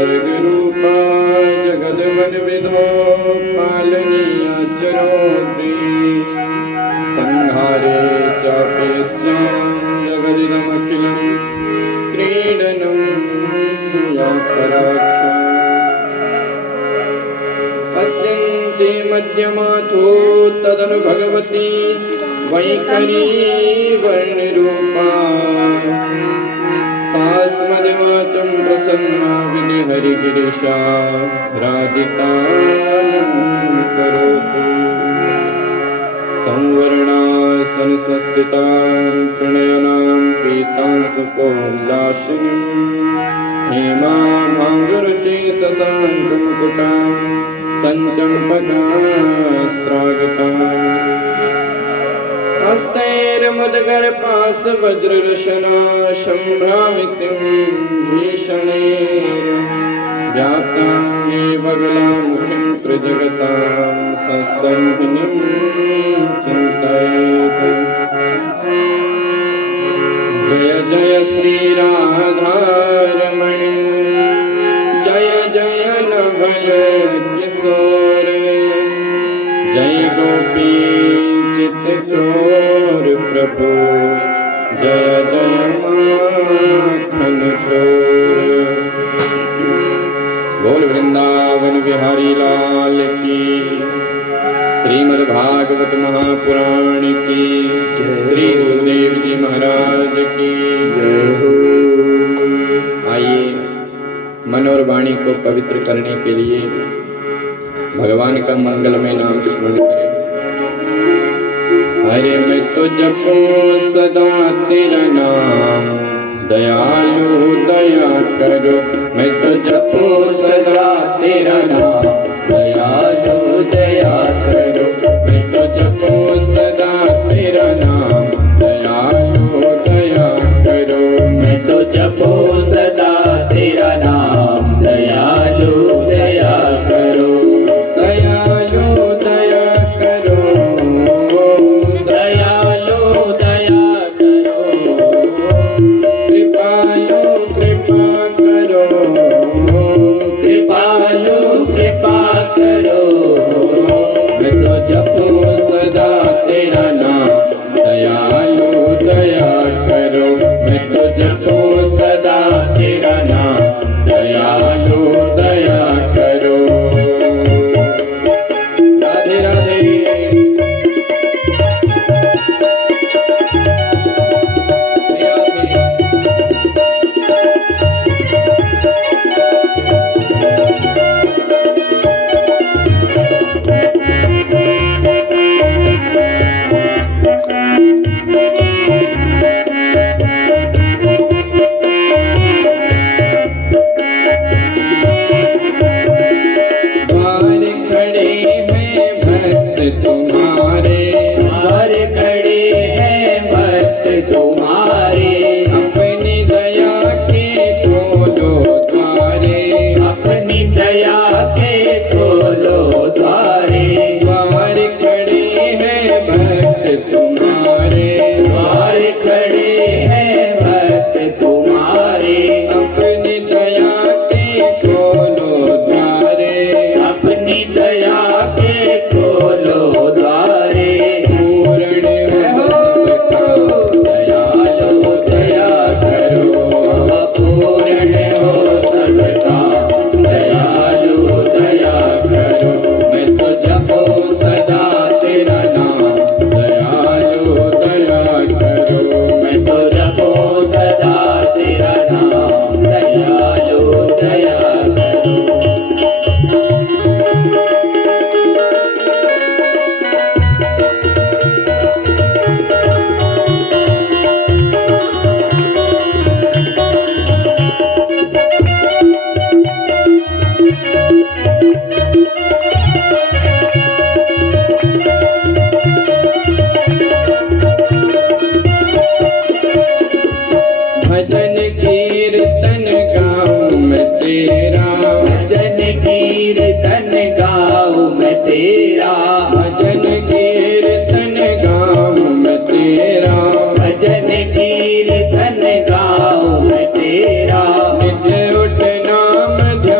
सर्गरूपा जगद्वनविदो पालनीयाचरोति संहारे चाप्यस्यां जगदिदमखिलं क्रीडनं या पराख्या पश्यन्ति मध्यमाथो तदनु भगवती वैखरी वर्णरूपा सास्मदिवाचं प्रसन्ना विधिहरिगिरीशा राधिकानं करोतु संवर्णासन संस्थितां प्रणयनां पीतां सुकोल्लासिनीं हेमाभाङ्गरुचि शशाङ्कमुकुटां सञ्चम्पकास्त्रागताम् हस्तैर्मुद्गर्पास वज्ररशना शम्भ्रामितिं भीषणैर् व्याप्तां बगलामुखीं त्रिजगतां संस्तम्भिनीं चिन्तयेत्। जय जय श्रीराधारमण जय जय नवल किशोर जय गोपी चित्तचोर प्रभु जय जय माखन चोर। बोल वृंदावन बिहारी लाल की, श्रीमद्भागवत महापुराण की, श्री सुखदेव जी महाराज की जय हो। आइए मन और वाणी को पवित्र करने के लिए भगवान का मंगलमय नाम स्मरण करें। हरे मैं तो जपूं सदा तेरा नाम दयालु दया करो। मैं तो जपूं सदा तेरा नाम दयालु दया करो। मैं तो जपूं सदा तेरा नाम दयालु दया करो। मैं तो जपूं सदा तेरा नाम दयालु दया करो। दयालु दया करो दयालु दया करो। कृपालु कृपा करो कृपालु कृपा करो। मैं तो जपूं सदा तेरा नाम दयालु दया करो। मैं तो जपूं सदा तेरा नाम दयालु दया करो। राधे राधे। श्री राधे। द्वार खड़े हैं भक्त तुम्हारे, द्वार खड़े हैं भक्त तुम्हारे। अपनी दया के खोलो द्वारे, अपनी दया के खोलो द्वारे। द्वार खड़े हैं भक्त तुम्हारे, द्वार खड़े हैं भक्त तुम्हारे। अपनी दया के खोलो द्वारे, अपनी दया के खोलो द्वारे। पूर्ण हो सबका दयालु दया करो। पूर्ण हो सबका दयालु दया करो। मैं तो जपूं सदा तेरा नाम दयालु दया करो। मैं तो जपूं सदा तेरा नाम दयालु दया करो। भजन कीर्तन गाऊं मैं तेरा, भजन कीर्तन गाऊं मैं तेरा। भजन कीर्तन गाऊं मैं तेरा, भजन कीर्तन गाऊं मैं तेरा। नित्य उठ नाम ध्यान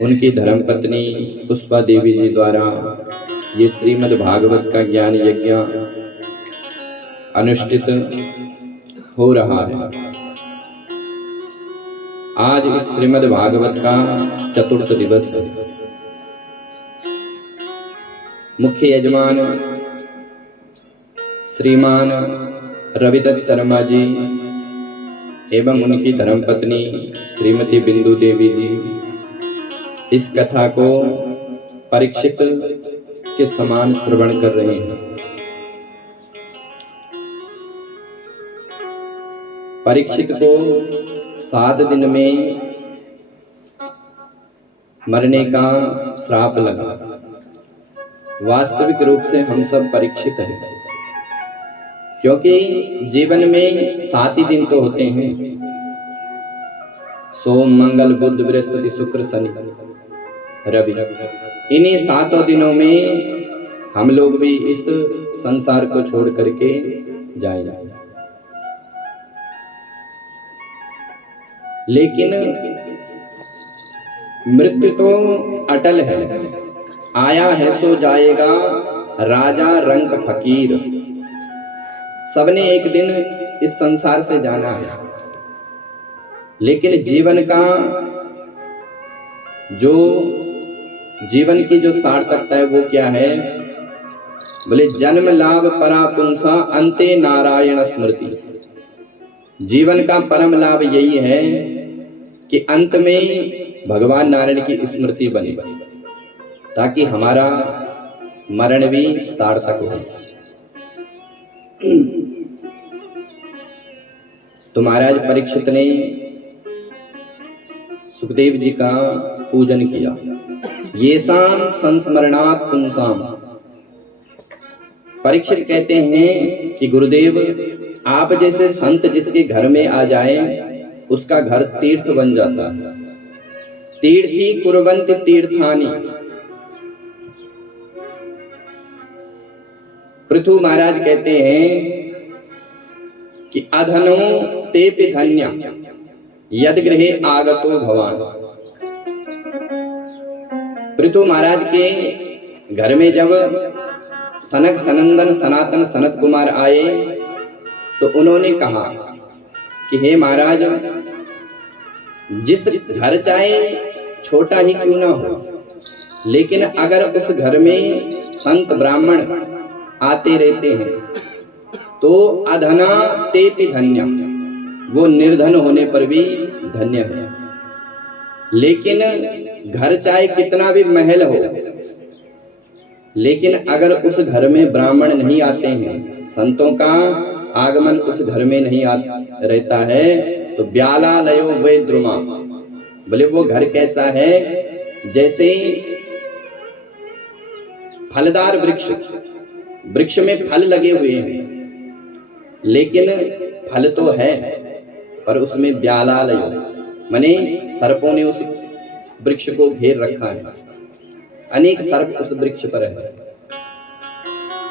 उनकी धर्मपत्नी पुष्पा देवी जी द्वारा ये श्रीमद् भागवत का ज्ञान यज्ञ अनुष्ठित हो रहा है। आज इस श्रीमद् भागवत का चतुर्थ दिवस है। मुख्य यजमान श्रीमान रविदत्त शर्मा जी एवं उनकी धर्मपत्नी श्रीमती बिंदु देवी जी इस कथा को परीक्षित के समान श्रवण कर रहे हैं। परीक्षित को 7 दिन में मरने का श्राप लगा। वास्तविक रूप से हम सब परीक्षित हैं, क्योंकि जीवन में 7 ही दिन तो होते हैं, सोम मंगल बुध बृहस्पति शुक्र शनि रवि। इन्हीं 7 दिनों में हम लोग भी इस संसार को छोड़ करके जाएंगे। लेकिन मृत्यु तो अटल है, आया है सो जाएगा, राजा रंग फकीर। सबने एक दिन इस संसार से जाना है। लेकिन जीवन की जो सार्थकता है वो क्या है? बोले जन्म लाभ परा पुंसा अंते नारायण स्मृति। जीवन का परम लाभ यही है कि अंत में भगवान नारायण की स्मृति बने, ताकि हमारा मरण भी सार्थक हो। तो महाराज परीक्षित ने सुखदेव जी का पूजन किया। येषां संस्मरणात् पुंसाम। परीक्षित कहते हैं कि गुरुदेव आप जैसे संत जिसके घर में आ जाए उसका घर तीर्थ बन जाता है। तीर्थी कुर्वन्ति तीर्थानि। पृथु महाराज कहते हैं कि अधनो तेपि धन्य यद गृहे आगतो भवान। पृथु महाराज के घर में जब सनक सनंदन सनातन सनत कुमार आए तो उन्होंने कहा कि हे महाराज, जिस घर चाहे छोटा ही क्यों ना हो, लेकिन अगर उस घर में संत ब्राह्मण आते रहते हैं तो अधना तेपि धन्य, वो निर्धन होने पर भी धन्य है। लेकिन घर चाहे कितना भी महल हो, लेकिन अगर उस घर में ब्राह्मण नहीं आते हैं, संतों का आगमन उस घर में नहीं रहता है, तो ब्यालालयो वै द्रुमा। बोले वो घर कैसा है? जैसे फलदार वृक्ष में फल लगे हुए हैं, लेकिन फल तो है पर उसमें ब्यालालयो माने सर्पों ने उस वृक्ष को घेर रखा है। अनेक सर्प उस वृक्ष पर है,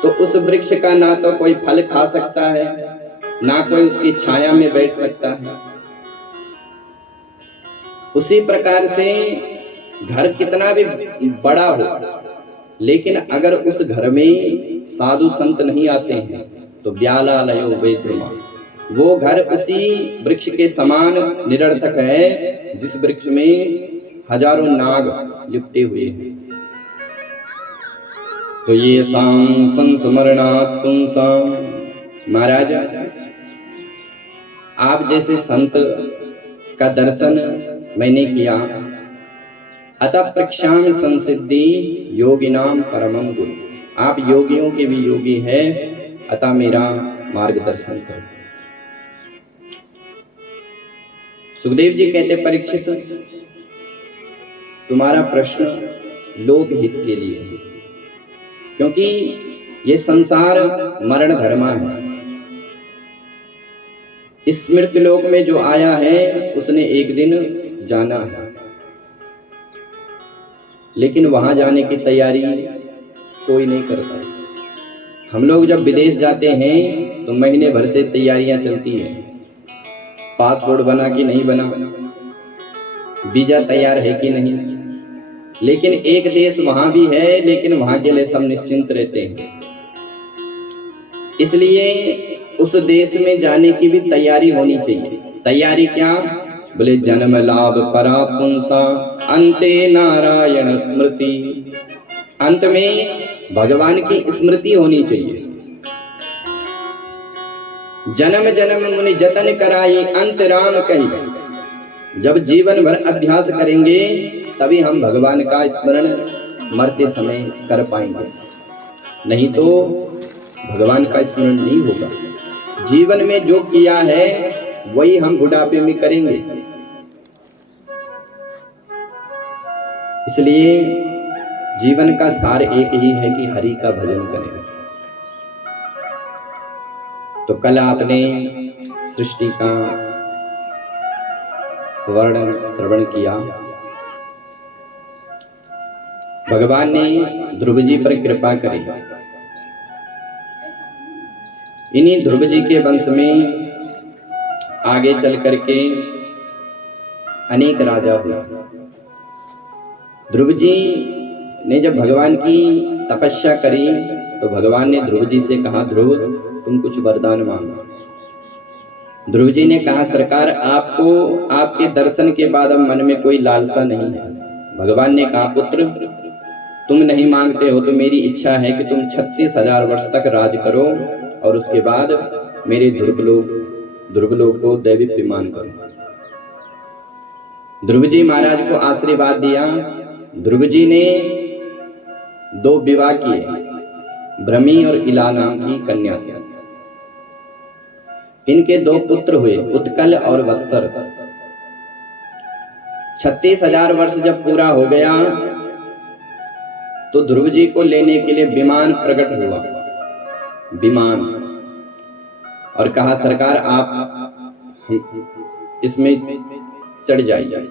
तो उस वृक्ष का ना तो कोई फल खा सकता है, ना कोई उसकी छाया में बैठ सकता है। उसी प्रकार से घर कितना भी बड़ा हो, लेकिन अगर उस घर में साधु संत नहीं आते हैं तो ब्यालालयो वै द्रुमा। वो घर उसी वृक्ष के समान निरर्थक है जिस वृक्ष में हजारों नाग लिपटे हुए हैं। तो ये शाम संस्मरणात् पुंसाम। महाराज आप जैसे संत का दर्शन मैंने किया, अतः प्रक्षामि संसिद्धि योगिनाम परमं गुरु। आप योगियों के भी योगी है, अतः मेरा मार्गदर्शन करो। सुखदेव जी कहते परीक्षित, तुम्हारा प्रश्न लोक हित के लिए है, क्योंकि ये संसार मरण धर्मा है। इस मृत्यु लोक में जो आया है उसने एक दिन जाना है, लेकिन वहां जाने की तैयारी कोई नहीं करता। हम लोग जब विदेश जाते हैं तो महीने भर से तैयारियां चलती हैं। पासपोर्ट बना कि नहीं बना, वीजा तैयार है कि नहीं, लेकिन एक देश वहां भी है, लेकिन वहां के लिए सब निश्चिंत रहते हैं। इसलिए उस देश में जाने की भी तैयारी होनी चाहिए। तैयारी क्या? बोले जन्म लाभ परा पुंसा अंते नारायण स्मृति। अंत में भगवान की स्मृति होनी चाहिए। जन्म जन्म मुनि जतन कराई अंत राम कही। जब जीवन भर अभ्यास करेंगे तभी हम भगवान का स्मरण मरते समय कर पाएंगे, नहीं तो भगवान का स्मरण नहीं होगा। जीवन में जो किया है वही हम बुढ़ापे में करेंगे। इसलिए जीवन का सार एक ही है कि हरि का भजन करें। तो कल आपने सृष्टि का वर्णन श्रवण किया। भगवान ने ध्रुव जी पर कृपा करी। इन्हीं ध्रुव जी के वंश में आगे चल करके अनेक राजा हुए। ध्रुव जी ने जब भगवान की तपस्या करी तो भगवान ने ध्रुव जी से कहा, ध्रुव तुम कुछ वरदान मांगो। ध्रुव जी ने कहा, सरकार आपको आपके दर्शन के बाद अब मन में कोई लालसा नहीं है। भगवान ने कहा, पुत्र तुम नहीं मांगते हो तो मेरी इच्छा है कि तुम 36,000 वर्ष तक राज करो और उसके बाद मेरे ध्रुवलोक को दैवीप्यमान करो। ध्रुव जी महाराज को आशीर्वाद दिया। ध्रुव जी ने 2 विवाह किए, भ्रमी और इला नाम की कन्या से। इनके 2 पुत्र हुए, उत्कल और वत्सर। 36,000 वर्ष जब पूरा हो गया तो ध्रुव जी को लेने के लिए विमान प्रकट हुआ, विमान, और कहा सरकार आप इसमें चढ़ जाइए।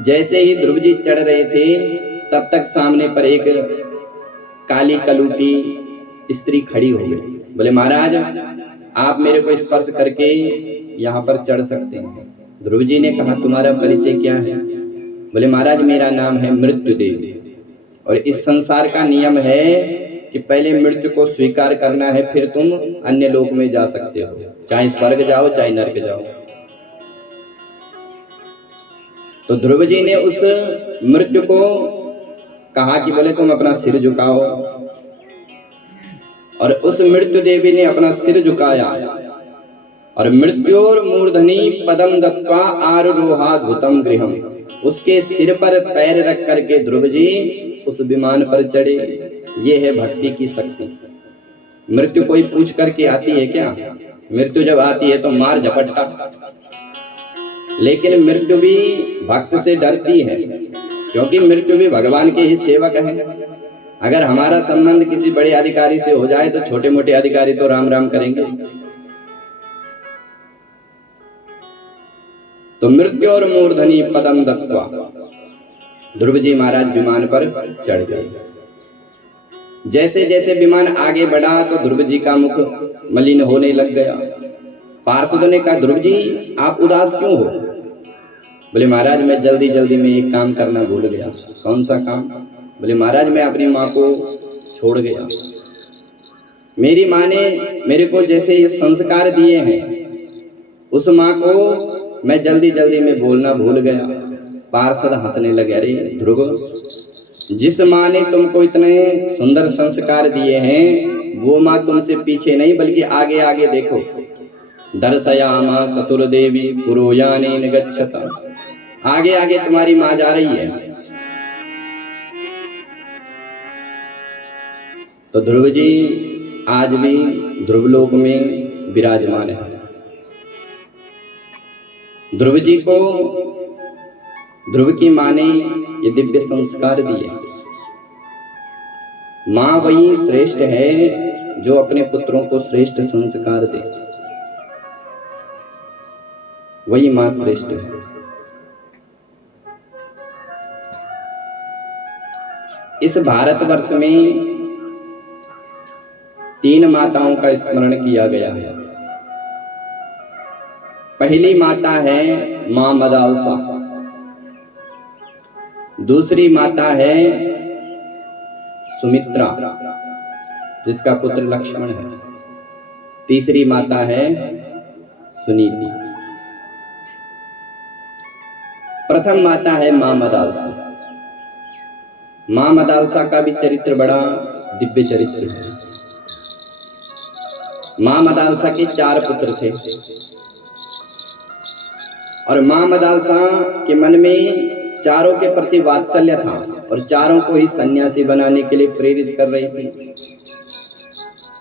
जैसे ही ध्रुव जी चढ़ रहे थे तब तक सामने पर एक काली कलूटी स्त्री खड़ी हो गई। बोले महाराज आप मेरे को स्पर्श करके यहाँ पर चढ़ सकते हैं। ध्रुव जी ने कहा तुम्हारा परिचय क्या है? बोले महाराज मेरा नाम है मृत्युदेव, और इस संसार का नियम है कि पहले मृत्यु को स्वीकार करना है, फिर तुम अन्य लोक में जा सकते हो, चाहे स्वर्ग जाओ चाहे नरक जाओ। तो ध्रुव जी ने उस मृत्यु को कहा कि बोले तुम अपना सिर झुकाओ, और उस मृत्यु देवी ने अपना सिर झुकाया और मृत्योर मूर्धनि पदम दत्वा आरोहाद्भुतम गृहम, उसके सिर पर पैर रख करके ध्रुव जी उस विमान पर चढ़े। ये है भक्ति की शक्ति। मृत्यु कोई पूछ करके आती है क्या? मृत्यु जब आती है तो मार झपट्टा, लेकिन मृत्यु भी भक्त से डरती है, क्योंकि मृत्यु भी भगवान के ही सेवक है। अगर हमारा संबंध किसी बड़े अधिकारी से हो जाए तो छोटे मोटे अधिकारी तो राम राम करेंगे। तो मृत्यु और मूर्धनि पदम दत्वा ध्रुव जी महाराज विमान पर चढ़ गए। जैसे जैसे विमान आगे बढ़ा तो ध्रुव जी का मुख मलिन होने लग गया। पार्षदों ने कहा ध्रुव जी आप उदास क्यों हो? बोले महाराज मैं जल्दी जल्दी में एक काम करना भूल गया। कौन सा काम? बोले महाराज मैं अपनी माँ को छोड़ गया। मेरी माँ ने मेरे को जैसे ये संस्कार दिए हैं उस माँ को मैं जल्दी जल्दी में बोलना भूल गया। पार्षद हंसने लगे, अरे ध्रुव जिस माँ ने तुमको इतने सुंदर संस्कार दिए हैं वो माँ तुमसे पीछे नहीं बल्कि आगे आगे देखो। दर्शयामा सतुर्देवी पुरोयानेन गच्छता, आगे आगे तुम्हारी माँ जा रही है। तो ध्रुव जी आज भी ध्रुवलोक में विराजमान है। ध्रुव जी को ध्रुव की माँ ने ये दिव्य संस्कार दिए। माँ वही श्रेष्ठ है जो अपने पुत्रों को श्रेष्ठ संस्कार दे, वही माँ श्रेष्ठ है। इस भारतवर्ष में 3 माताओं का स्मरण किया गया है। पहली माता है माँ मदालसा। दूसरी माता है सुमित्रा, जिसका पुत्र लक्ष्मण है। तीसरी माता है सुनीति। प्रथम माता है मां मदालसा। मां मदालसा का भी चरित्र बड़ा दिव्य चरित्र है। मां मदालसा के 4 पुत्र थे और मां मदालसा के मन में चारों के प्रति वात्सल्य था और चारों को ही सन्यासी बनाने के लिए प्रेरित कर रही थी।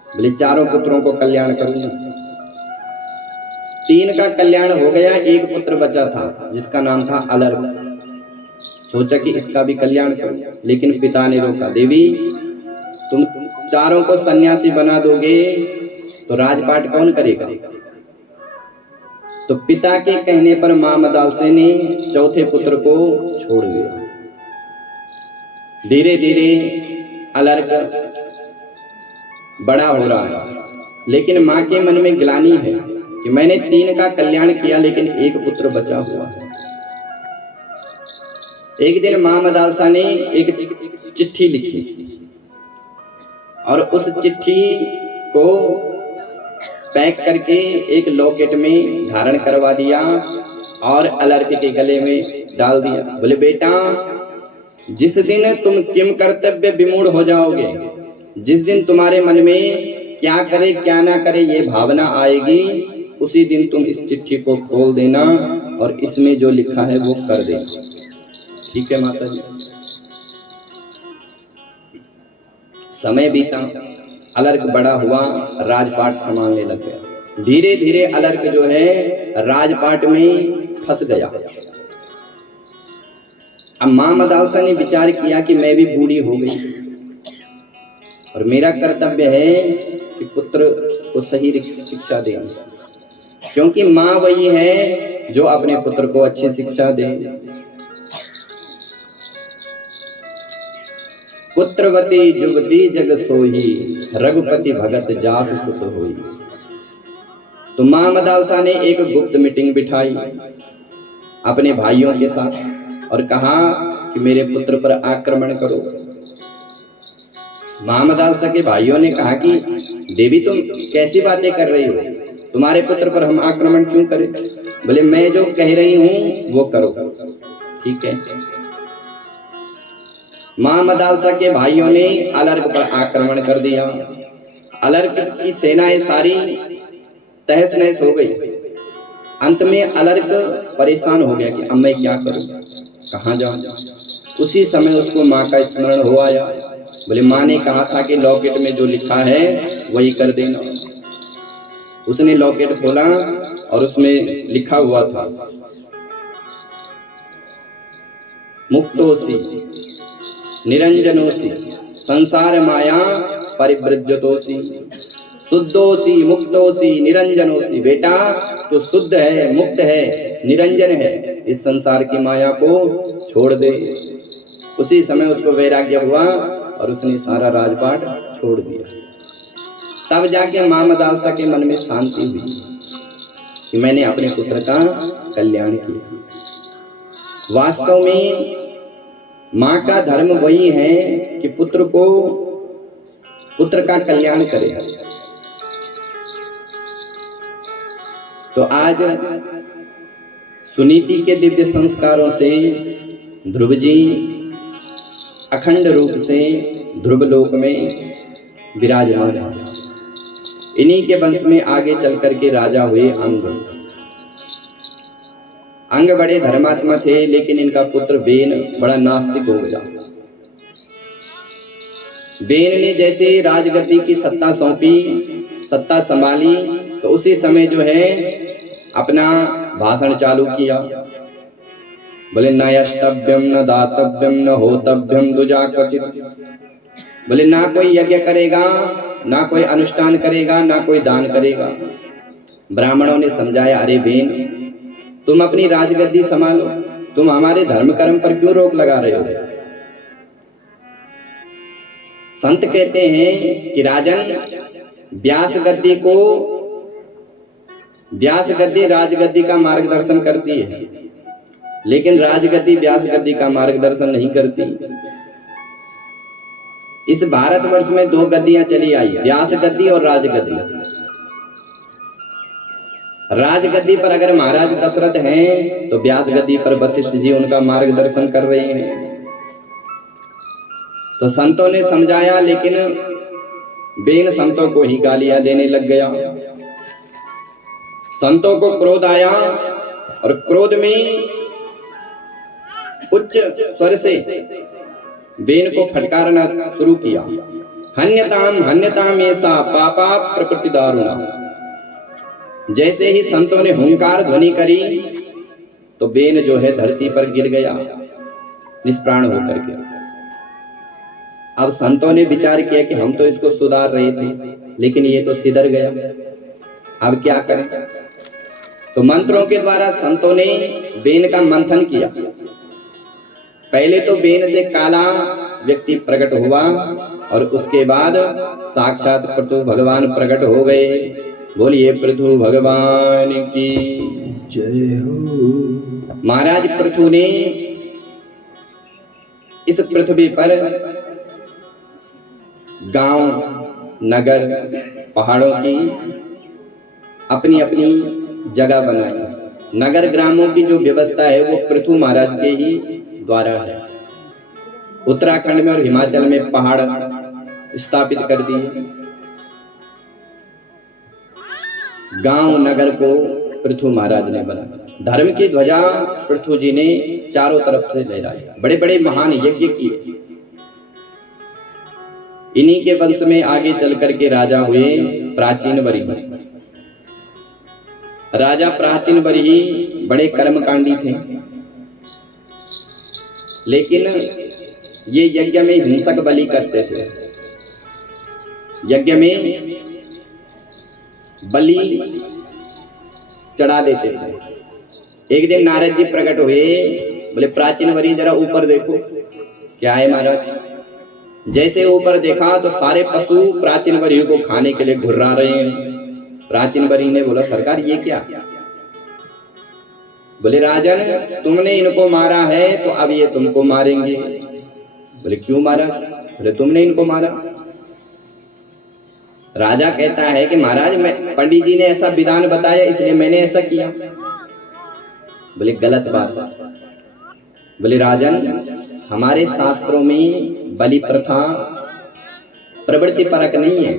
बोले चारों पुत्रों को कल्याण करूंगा। 3 का कल्याण हो गया, 1 पुत्र बचा था जिसका नाम था अलर्क। सोचा कि इसका भी कल्याण करूं, लेकिन पिता ने रोका। देवी, तुम चारों को सन्यासी बना दोगे तो राजपाट कौन करेगा? तो पिता के कहने पर मां मदालसा ने चौथे पुत्र को छोड़ दिया। धीरे धीरे अलर्क बड़ा हो रहा है, लेकिन मां के मन में ग्लानि है कि मैंने 3 का कल्याण किया लेकिन 1 पुत्र बचा हुआ है। एक दिन मां मदालसा ने एक चिट्ठी लिखी और उस चिट्ठी को पैक करके एक लॉकेट में धारण करवा दिया और अलर्क के गले में डाल दिया। बोले बेटा, जिस दिन तुम किम कर्तव्य विमूढ़ हो जाओगे, जिस दिन तुम्हारे मन में क्या करे क्या ना करे ये भावना आएगी, उसी दिन तुम इस चिट्ठी को खोल देना और इसमें जो लिखा है वो कर देना। ठीक है माता जी। समय बीता, अलर्क बड़ा हुआ, राजपाट संभालने लग गया। धीरे धीरे अलर्क जो है राजपाट में फंस गया। अब मां मदालसा ने विचार किया कि मैं भी बूढ़ी हो गई और मेरा कर्तव्य है कि पुत्र को सही शिक्षा देना, क्योंकि मां वही है जो अपने पुत्र को अच्छी शिक्षा दे। पुत्रवती जुगती जग सोही, रघुपति भगत जास सुत होई। तो मां मदालसा ने एक गुप्त मीटिंग बिठाई अपने भाइयों के साथ और कहा कि मेरे पुत्र पर आक्रमण करो। मां मदालसा के भाइयों ने कहा कि देवी, तुम कैसी बातें कर रही हो? तुम्हारे पुत्र पर हम आक्रमण क्यों करें? बोले मैं जो कह रही हूं वो करो। ठीक है। मां मदालसा के भाइयों ने अलर्क पर आक्रमण कर दिया। अलर्क की सेनाएं सारी तहस नहस हो गई। अंत में अलर्क परेशान हो गया कि अब मैं क्या करूं, कहां जाऊं। उसी समय उसको मां का स्मरण हो आया। बोले मां ने कहा था कि लॉकेट में जो लिखा है वही कर देना। उसने लॉकेट खोला और उसमें लिखा हुआ था, मुक्तोसी निरंजनोसी संसार माया परिव्रजतोसी, शुद्धोसी मुक्तोसी निरंजनोसी। बेटा, तो शुद्ध है, मुक्त है, निरंजन है, इस संसार की माया को छोड़ दे। उसी समय उसको वैराग्य हुआ और उसने सारा राजपाट छोड़ दिया। तब जाके मां मदालसा के मन में शांति हुई कि मैंने अपने पुत्र का कल्याण किया। वास्तव में मां का धर्म वही है कि पुत्र का कल्याण करे। तो आज सुनीति के दिव्य संस्कारों से ध्रुव जी अखंड रूप से ध्रुव लोक में विराजमान है। इन्हीं के वंश में आगे चल करके राजा हुए अंग। अंग बड़े धर्मात्मा थे, लेकिन इनका पुत्र वेन बड़ा नास्तिक हो गया। वेन ने जैसे राजगद्दी की सत्ता सौंपी, सत्ता संभाली, तो उसी समय जो है अपना भाषण चालू किया। बोले न यष्टव्यम न दातव्यम न होतव्यम दुजा क्वचित। बोले ना कोई यज्ञ करेगा, ना कोई अनुष्ठान करेगा, ना कोई दान करेगा। ब्राह्मणों ने समझाया, अरे वेन, तुम अपनी राजगद्दी संभालो, तुम हमारे धर्म कर्म पर क्यों रोक लगा रहे हो? संत कहते हैं कि राजन, व्यास गद्दी राजगद्दी का मार्गदर्शन करती है लेकिन राजगद्दी व्यास गद्दी का मार्गदर्शन नहीं करती। इस भारतवर्ष में 2 गद्दियां चली आई, व्यास गद्दी और राजगद्दी। राजगद्दी पर अगर महाराज दशरथ हैं तो व्यास गद्दी पर वशिष्ठ जी उनका मार्गदर्शन कर रहे हैं। तो संतों ने समझाया, लेकिन बेन संतों को ही गालियां देने लग गया। संतों को क्रोध आया और क्रोध में उच्च स्वर से बेन को फटकारना शुरू किया। हन्यताम ऐसा पापा प्रकृति दारुणा। जैसे ही संतों ने हुंकार ध्वनि करी तो बेन जो है धरती पर गिर गया निष्प्राण होकर के। अब संतों ने विचार किया कि हम तो इसको सुधार रहे थे, लेकिन ये तो सिधर गया, अब क्या करें। तो मंत्रों के द्वारा संतों ने बेन का मंथन किया। पहले तो बेन से काला व्यक्ति प्रकट हुआ और उसके बाद साक्षात पृथु भगवान प्रकट हो गए। बोलिए पृथु भगवान की जय हो। महाराज पृथु ने इस पृथ्वी पर गांव, नगर, पहाड़ों की अपनी अपनी जगह बनाई। नगर ग्रामों की जो व्यवस्था है वो पृथु महाराज के ही द्वारा है। उत्तराखंड में और हिमाचल में पहाड़ स्थापित कर दिए। गांव नगर को पृथु महाराज ने बनाया। धर्म की ध्वजा पृथु जी ने चारों तरफ से लहराई। बड़े बड़े महान यज्ञ किए। इन्हीं के वंश में आगे चल करके राजा हुए प्राचीन वरिही। राजा प्राचीन वरिही बड़े कर्मकांडी थे, लेकिन ये यज्ञ में हिंसक बलि करते थे। यज्ञ में बलि चढ़ा देते थे। एक दिन नारद जी प्रकट हुए, बोले प्राचीन वरिही जरा ऊपर देखो क्या है महाराज। जैसे ऊपर देखा तो सारे पशु प्राचीन वरिही को खाने के लिए घुर्रा रहे हैं। प्राचीन वरिही ने बोला सरकार ये क्या। बोले राजन तुमने इनको मारा है तो अब ये तुमको मारेंगे। बोले क्यों मारा। बोले तुमने इनको मारा। राजा कहता है कि महाराज मैं पंडित जी ने ऐसा विधान बताया इसलिए मैंने ऐसा किया। बोले गलत बात। बोले राजन हमारे शास्त्रों में बलि प्रथा प्रवृत्ति परक नहीं है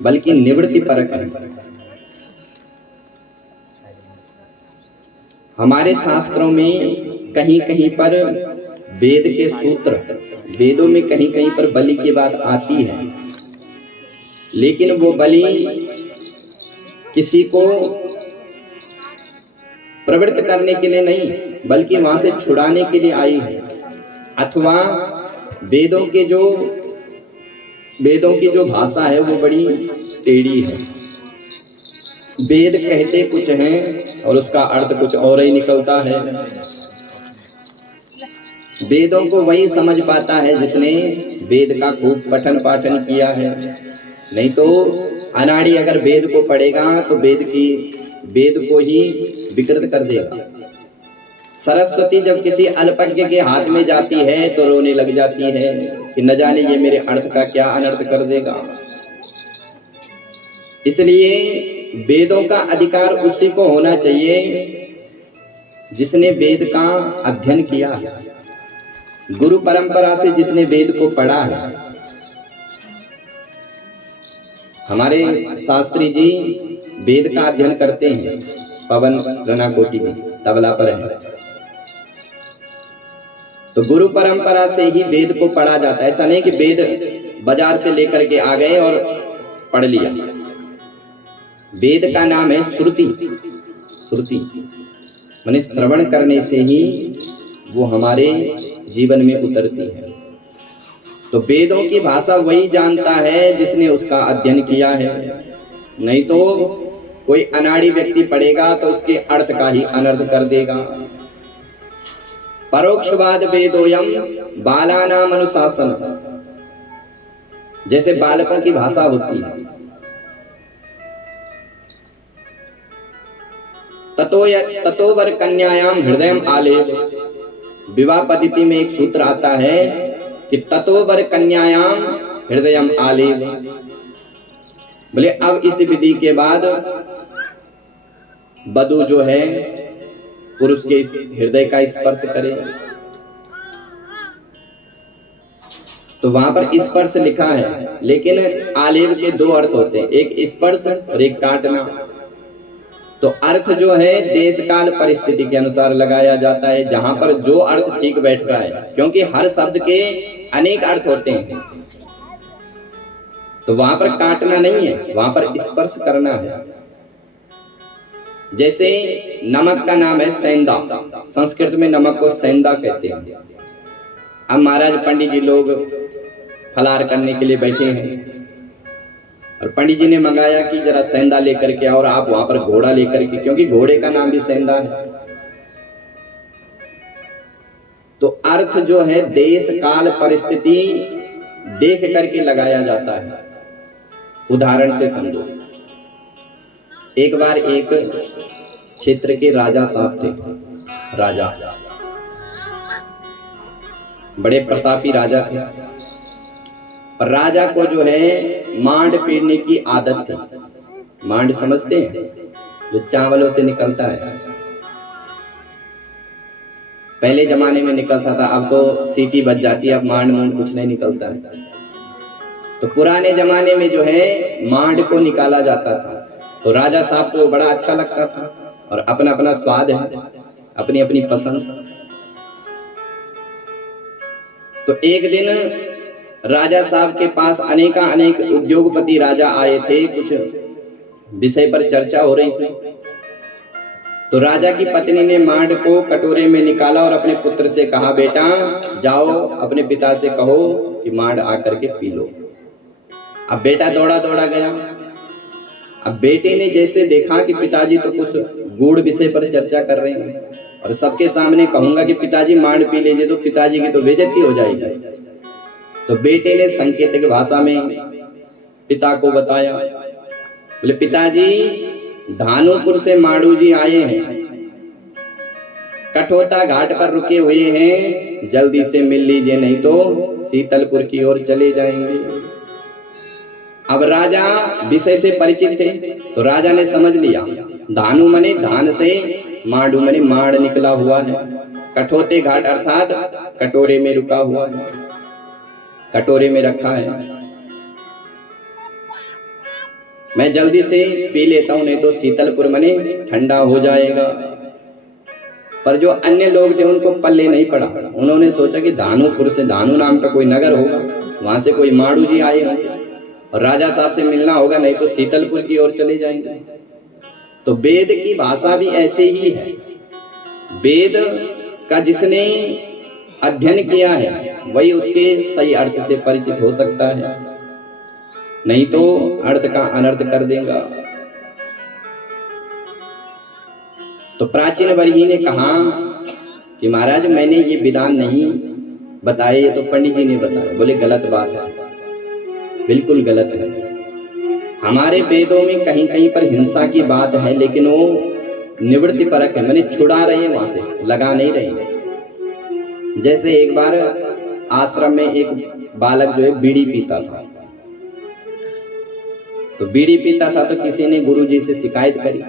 बल्कि निवृत्ति परक है। हमारे शास्त्रों में कहीं कहीं पर वेद के सूत्र, वेदों में कहीं कहीं पर बलि की बात आती है, लेकिन वो बलि किसी को प्रवृत्त करने के लिए नहीं बल्कि वहां से छुड़ाने के लिए आई है। अथवा वेदों की जो भाषा है वो बड़ी टेढ़ी है। वेद कहते कुछ हैं और उसका अर्थ कुछ और ही निकलता है। वेदों को वही समझ पाता है जिसने वेद का खूब पठन पाठन किया है। नहीं तो अनाड़ी अगर वेद को पढ़ेगा तो वेद को ही विकृत कर देगा। सरस्वती जब किसी अल्पज्ञ के हाथ में जाती है तो रोने लग जाती है कि न जाने ये मेरे अर्थ का क्या अनर्थ कर देगा। इसलिए वेदों का अधिकार उसी को होना चाहिए जिसने वेद का अध्ययन किया है, गुरु परंपरा से जिसने वेद को पढ़ा है। हमारे शास्त्री जी वेद का अध्ययन करते हैं। पवन रनाकोटी जी तबला पर है। तो गुरु परंपरा से ही वेद को पढ़ा जाता है। ऐसा नहीं कि वेद बाजार से लेकर के आ गए और पढ़ लिया। वेद का नाम है श्रुति। श्रुति माने श्रवण करने से ही वो हमारे जीवन में उतरती है। तो वेदों की भाषा वही जानता है जिसने उसका अध्ययन किया है। नहीं तो कोई अनाड़ी व्यक्ति पढ़ेगा तो उसके अर्थ का ही अनर्थ कर देगा। परोक्षवाद वेदोयम बालानाम अनुशासन। जैसे बालकों की भाषा होती है, ततोवर कन्यायाम हृदयम आलेव। विवाह पद्धति में एक सूत्र आता है कि ततोवर कन्यायाम हृदयम आलेव। बोले अब इस विधि के बाद वधू जो है पुरुष के हृदय का स्पर्श करे। तो वहां पर स्पर्श लिखा है, लेकिन आलेव के दो अर्थ होते हैं, एक स्पर्श और एक काटना। तो अर्थ जो है देश काल परिस्थिति के अनुसार लगाया जाता है, जहां पर जो अर्थ ठीक बैठ रहा है, क्योंकि हर शब्द के अनेक अर्थ होते हैं। तो वहां पर काटना नहीं है, वहां पर स्पर्श करना है। जैसे नमक का नाम है सेंधा, संस्कृत में नमक को सेंधा कहते हैं। अब महाराज पंडित जी लोग फलाहार करने के लिए बैठे हैं और पंडित जी ने मंगाया कि जरा सेंधा लेकर के, और आप वहां पर घोड़ा लेकर के, क्योंकि घोड़े का नाम भी सेंधा है। तो अर्थ जो है देश काल परिस्थिति देख करके लगाया जाता है। उदाहरण से समझो, एक बार एक क्षेत्र के राजा साहब थे, राजा बड़े प्रतापी राजा थे। पर राजा को जो है मांड पीड़ने की आदत थी। मांड समझते हैं, जो चावलों से निकलता है, पहले जमाने में निकलता था, अब तो सीटी बच जाती है, अब मांड मूंड कुछ नहीं निकलता है। तो पुराने जमाने में जो है मांड को निकाला जाता था। तो राजा साहब को बड़ा अच्छा लगता था, और अपना अपना स्वाद है, अपनी अपनी पसंद। तो एक दिन राजा साहब के पास अनेक उद्योगपति राजा आए थे, कुछ विषय पर चर्चा हो रही थी। तो राजा की पत्नी ने मांड को कटोरे में निकाला और अपने पुत्र से कहा, बेटा जाओ अपने पिता से कहो कि मांड आकर के पी लो। अब बेटा दौड़ा दौड़ा गया। अब बेटे ने जैसे देखा कि पिताजी तो कुछ गूढ़ विषय पर चर्चा कर रहे हैं, और सबके सामने कहूंगा कि पिताजी मांड पी लीजिए, तो पिताजी की तो बेइज्जती हो जाएगी। तो बेटे ने संकेतक भाषा में पिता को बताया, बोले पिताजी धानुपुर से माड़ू जी आए हैं, कठोता घाट पर रुके हुए हैं, जल्दी से मिल लीजिए, नहीं तो शीतलपुर की ओर चले जाएंगे। अब राजा विषय से परिचित थे, तो राजा ने समझ लिया, धानु मने धान से, माड़ू मने माड़ निकला हुआ है, कठोते घाट अर्थात कटोरे में रुका हुआ है, कटोरे में रखा है, मैं जल्दी से पी लेता हूं, नहीं तो शीतलपुर मने ठंडा हो जाएगा। पर जो अन्य लोग थे उनको पल्ले नहीं पड़ा। उन्होंने सोचा कि धानुपुर से, धानु नाम का कोई नगर होगा, वहां से कोई माड़ू जी आए होंगे और राजा साहब से मिलना होगा, नहीं तो शीतलपुर की ओर चले जाएंगे। तो वेद की भाषा भी ऐसे ही है। वेद का जिसने अध्ययन किया है वही उसके सही अर्थ से परिचित हो सकता है, नहीं तो अर्थ का अनर्थ कर देगा। तो प्राचीन वर्गी ने कहा कि महाराज मैंने ये विधान नहीं बताए, ये तो पंडित जी ने बताया। बोले गलत बात है, बिल्कुल गलत है। हमारे वेदों में कहीं कहीं पर हिंसा की बात है, लेकिन वो निवृत्ति परक है, मैंने छुड़ा रहे हैं, वहां से लगा नहीं रहे। जैसे एक बार आश्रम में एक बालक जो है बीड़ी पीता था, तो बीड़ी पीता था तो किसी ने गुरुजी से शिकायत करी।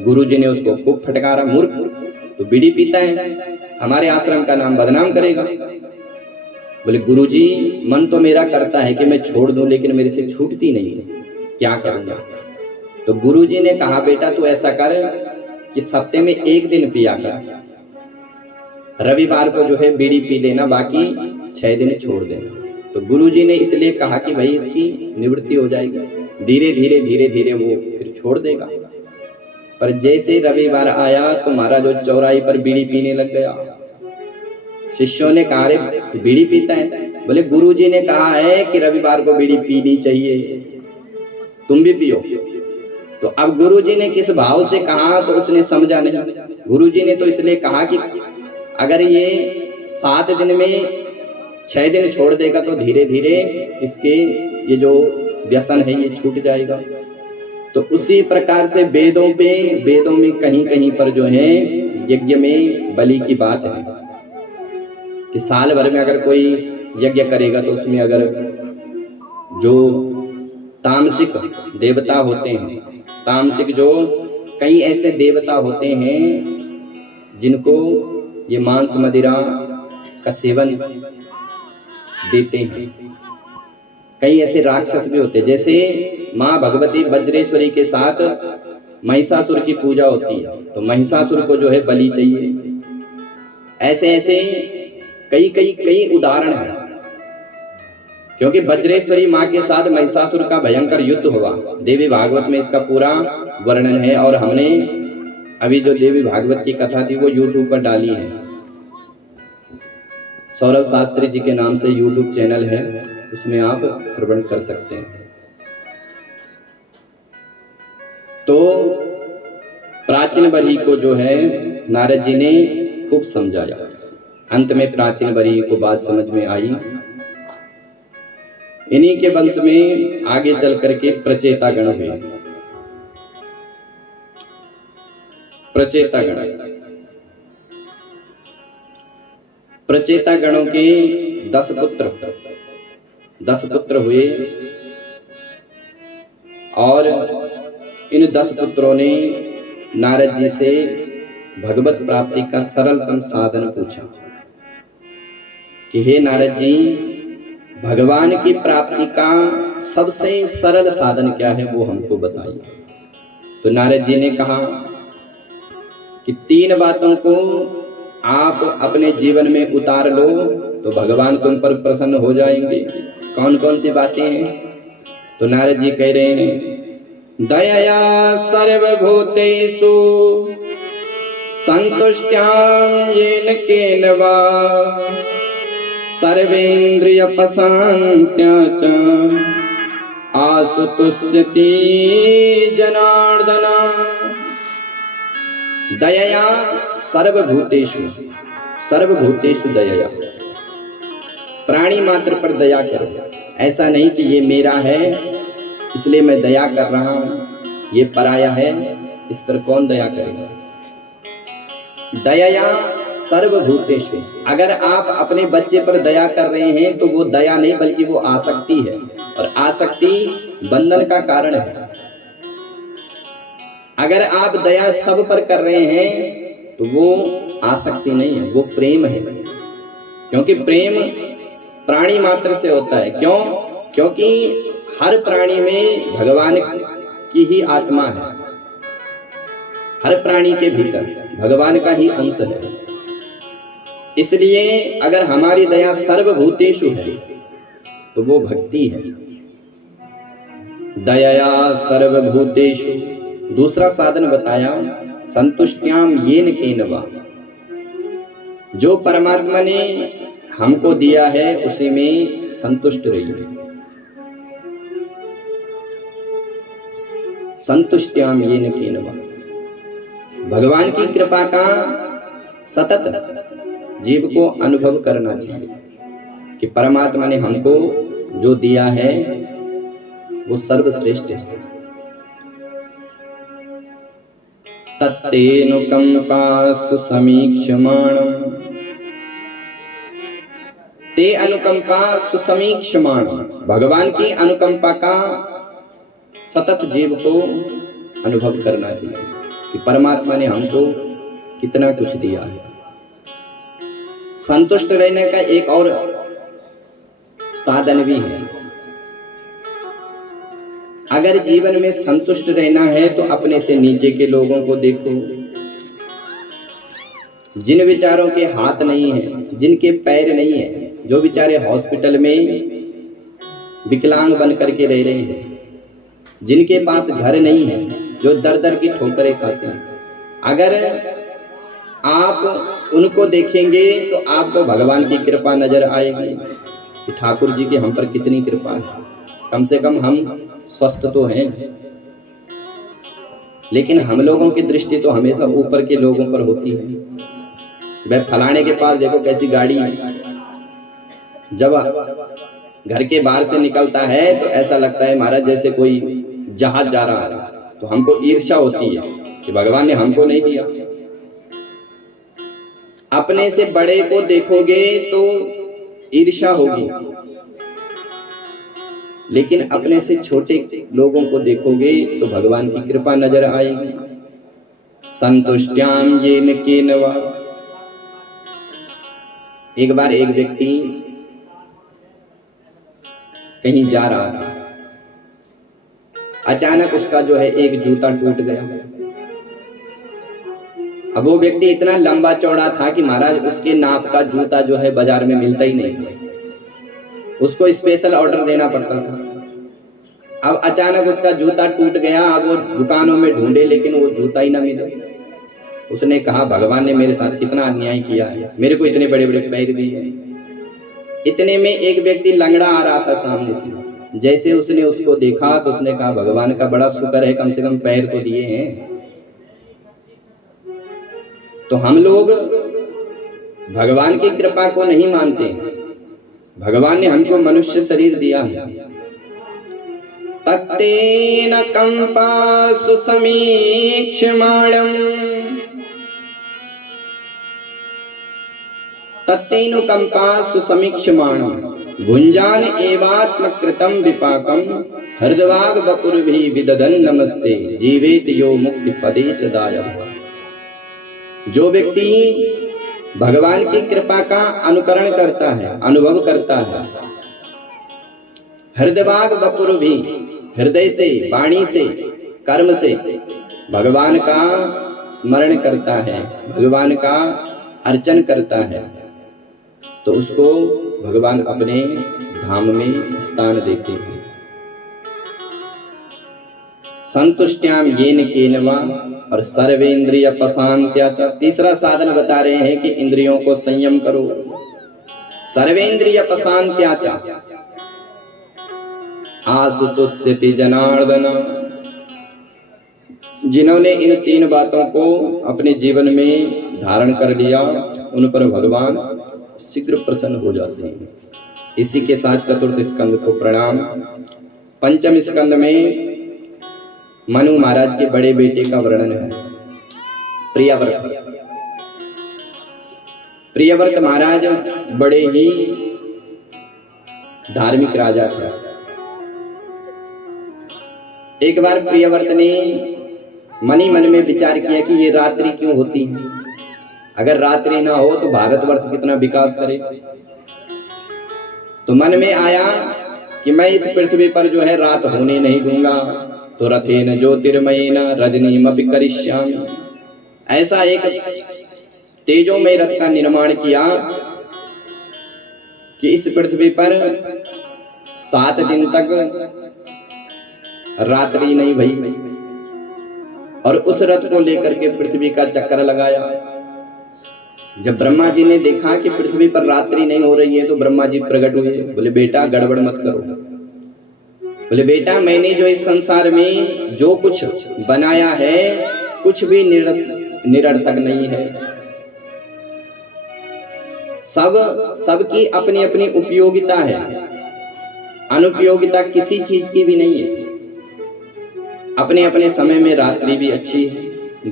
गुरुजी ने उसको खूब फटकारा, मूर्ख, तो बीड़ी पीता है, हमारे आश्रम का नाम बदनाम करेगा। बोले गुरुजी मन तो मेरा करता है कि मैं छोड़ दूं, लेकिन मेरे से छूटती नहीं है, क्या करूंगा। तो गुरुजी ने कहा बेटा तू ऐसा कर कि हफ्ते में एक दिन पिया कर, रविवार को जो है बीड़ी पी लेना, बाकी 6 दिन छोड़ देना। तो गुरुजी ने इसलिए कहा कि भाई इसकी निवृत्ति हो जाएगी, धीरे धीरे धीरे धीरे वो फिर छोड़ देगा। पर जैसे रविवार आया तो महाराज जो चौराहे पर बीड़ी पीने लग गया। शिष्यों ने कहा रे बीड़ी पीता है? बोले गुरुजी ने कहा है कि रविवार को बीड़ी पीनी चाहिए, तुम भी पियो। तो अब गुरुजी ने किस भाव से कहा तो उसने समझा नहीं। गुरुजी ने तो इसलिए कहा कि अगर ये 7 दिन में 6 दिन छोड़ देगा तो धीरे धीरे इसके ये जो व्यसन है ये छूट जाएगा। तो उसी प्रकार से वेदों में कहीं कहीं पर जो है यज्ञ में बलि की बात है कि साल भर में अगर कोई यज्ञ करेगा तो उसमें अगर जो तामसिक देवता होते हैं, तामसिक जो कई ऐसे देवता होते हैं जिनको ये मांस मदिरा का सेवन देते हैं, कई ऐसे राक्षस भी होते हैं। जैसे माँ भगवती वज्रेश्वरी के साथ महिषासुर की पूजा होती है तो महिषासुर को जो है बलि चाहिए। ऐसे ऐसे कई उदाहरण हैं, क्योंकि वज्रेश्वरी माँ के साथ महिषासुर का भयंकर युद्ध हुआ। देवी भागवत में इसका पूरा वर्णन है और हमने अभी जो देवी भागवत की कथा थी वो YouTube पर डाली है। सौरभ शास्त्री जी के नाम से YouTube चैनल है, उसमें आप श्रवण कर सकते हैं। तो प्राचीन बलि को जो है नारद जी ने खूब समझाया। अंत में प्राचीन बलि को बात समझ में आई। इन्हीं के वंश में आगे चल करके प्रचेता गण हुए। प्रचेता गणों के 10 पुत्र हुए और इन 10 पुत्रों ने नारद जी से भगवत प्राप्ति का सरलतम साधन पूछा कि हे नारद जी, भगवान की प्राप्ति का सबसे सरल साधन क्या है, वो हमको बताइए। तो नारद जी ने कहा कि 3 बातों को आप अपने जीवन में उतार लो तो भगवान तुम पर प्रसन्न हो जाएंगे। कौन कौन सी बातें हैं? तो नारद जी कह रहे हैं, दयया सर्वभूतेषु संतुष्ट्यां येन केन वा सर्वेन्द्रिय प्रशान्त्या च आशुतुष्यति जनार्दन। दयया सर्वभूतेषु दयया, प्राणी मात्र पर दया करो। ऐसा नहीं कि ये मेरा है इसलिए मैं दया कर रहा हूं, ये पराया है इस पर कौन दया करेगा। दयया सर्वभूतेषु, अगर आप अपने बच्चे पर दया कर रहे हैं तो वो दया नहीं बल्कि वो आसक्ति है, और आसक्ति बंधन का कारण है। अगर आप दया सब पर कर रहे हैं तो वो आसक्ति नहीं है, वो प्रेम है। क्योंकि प्रेम प्राणी मात्र से होता है। क्यों? क्योंकि हर प्राणी में भगवान की ही आत्मा है, हर प्राणी के भीतर भगवान का ही अंश है। इसलिए अगर हमारी दया सर्वभूतेषु है तो वो भक्ति है। दयया सर्वभूतेषु। दूसरा साधन बताया, संतुष्ट्याम येन केन वा, जो परमात्मा ने हमको दिया है उसी में संतुष्ट रहिए। संतुष्ट्याम येन केन वा, भगवान की कृपा का सतत जीव को अनुभव करना चाहिए कि परमात्मा ने हमको जो दिया है वो सर्वश्रेष्ठ है। तत्तेनुकंपासु समीक्षमाणम्, ते अनुकंपा सुसमीक्षमाण, भगवान की अनुकंपा का सतत जीव को अनुभव करना चाहिए कि परमात्मा ने हमको कितना कुछ दिया है। संतुष्ट रहने का एक और साधन भी है। अगर जीवन में संतुष्ट रहना है तो अपने से नीचे के लोगों को देखो, जिन विचारों के हाथ नहीं है, जिनके पैर नहीं है, जो बेचारे हॉस्पिटल में विकलांग बन करके रह रहे हैं, जिनके पास घर नहीं है, जो दर दर की ठोकरें खाते हैं, अगर आप उनको देखेंगे तो आपको भगवान की कृपा नजर आएगी कि ठाकुर जी की हम पर कितनी कृपा है। कम से कम हम स्वस्थ तो हैं, लेकिन हम लोगों की दृष्टि तो हमेशा ऊपर के लोगों पर होती है। वह फलाने के पास देखो कैसी गाड़ी, जब घर के बाहर से निकलता है तो ऐसा लगता है महाराज जैसे कोई जहाज जा रहा है। तो हमको ईर्ष्या होती है कि भगवान ने हमको नहीं दिया। अपने से बड़े को देखोगे तो ईर्ष्या होगी, लेकिन अपने से छोटे लोगों को देखोगे तो भगवान की कृपा नजर आएगी। संतुष्ट्याम येन केन वा। एक बार एक व्यक्ति कहीं जा रहा था, अचानक उसका जो है एक जूता टूट गया। अब वो व्यक्ति इतना लंबा चौड़ा था कि महाराज उसके नाप का जूता जो है बाजार में मिलता ही नहीं था, उसको स्पेशल ऑर्डर देना पड़ता था। अब अचानक उसका जूता टूट गया। अब वो दुकानों में ढूंढे लेकिन वो जूता ही ना मिले। उसने कहा भगवान ने मेरे साथ कितना अन्याय किया है, मेरे को इतने बड़े बड़े पैर दिए। इतने में एक व्यक्ति लंगड़ा आ रहा था सामने से। जैसे उसने उसको देखा तो उसने कहा भगवान का बड़ा शुक्र है, कम से कम पैर तो दिए हैं। तो हम लोग भगवान की कृपा को नहीं मानते। भगवान ने हमको मनुष्य शरीर दिया है। तत्तेन कंपासु समीक्षमाणम् तत्तेनु कंपासु समीक्षमाणम् भुंजान एवात्मकृतं विपाकं हृदवाग बपुर्भिः विदधन् नमस्ते जीवेत यो मुक्ति पदे सदायः। जो व्यक्ति भगवान की कृपा का अनुकरण करता है, अनुभव करता है, हृदवाग बपुर्भिः हृदय से, वाणी से, कर्म से भगवान का स्मरण करता है, भगवान का अर्चन करता है, तो उसको भगवान अपने धाम में स्थान देते हैं। संतुष्ट्याम येन केन वा और सर्वेंद्रिय पशान्त्या च। तीसरा साधन बता रहे हैं कि इंद्रियों को संयम करो। सर्वेंद्रिय पशान्त्या च आसुतुष्यति जनार्दन। जिन्होंने इन तीन बातों को अपने जीवन में धारण कर लिया उन पर भगवान शीघ्र प्रसन्न हो जाते हैं। इसी के साथ चतुर्थ स्कंद को प्रणाम। पंचम स्कंद में मनु महाराज के बड़े बेटे का वर्णन है, प्रियव्रत। प्रियव्रत महाराज बड़े ही धार्मिक राजा थे। एक बार प्रियव्रत ने मन ही मन में विचार किया कि ये रात्रि क्यों होती है, अगर रात्रि ना हो तो भारतवर्ष कितना विकास करे। तो मन में आया कि मैं इस पृथ्वी पर जो है रात होने नहीं दूंगा। तो रथेन ज्योतिर्मयेन रजनीमपि करिष्यामि। ऐसा एक तेजोमय रथ का निर्माण किया कि इस पृथ्वी पर 7 दिन तक रात्रि नहीं भई। और उस रथ को लेकर के पृथ्वी का चक्कर लगाया। जब ब्रह्मा जी ने देखा कि पृथ्वी पर रात्रि नहीं हो रही है तो ब्रह्मा जी प्रकट हुए। बोले बेटा गड़बड़ मत करो। बोले बेटा मैंने जो इस संसार में जो कुछ बनाया है कुछ भी निरर्थक नहीं है। सबकी अपनी अपनी उपयोगिता है, अनुपयोगिता किसी चीज की भी नहीं है। अपने अपने समय में रात्रि भी अच्छी है,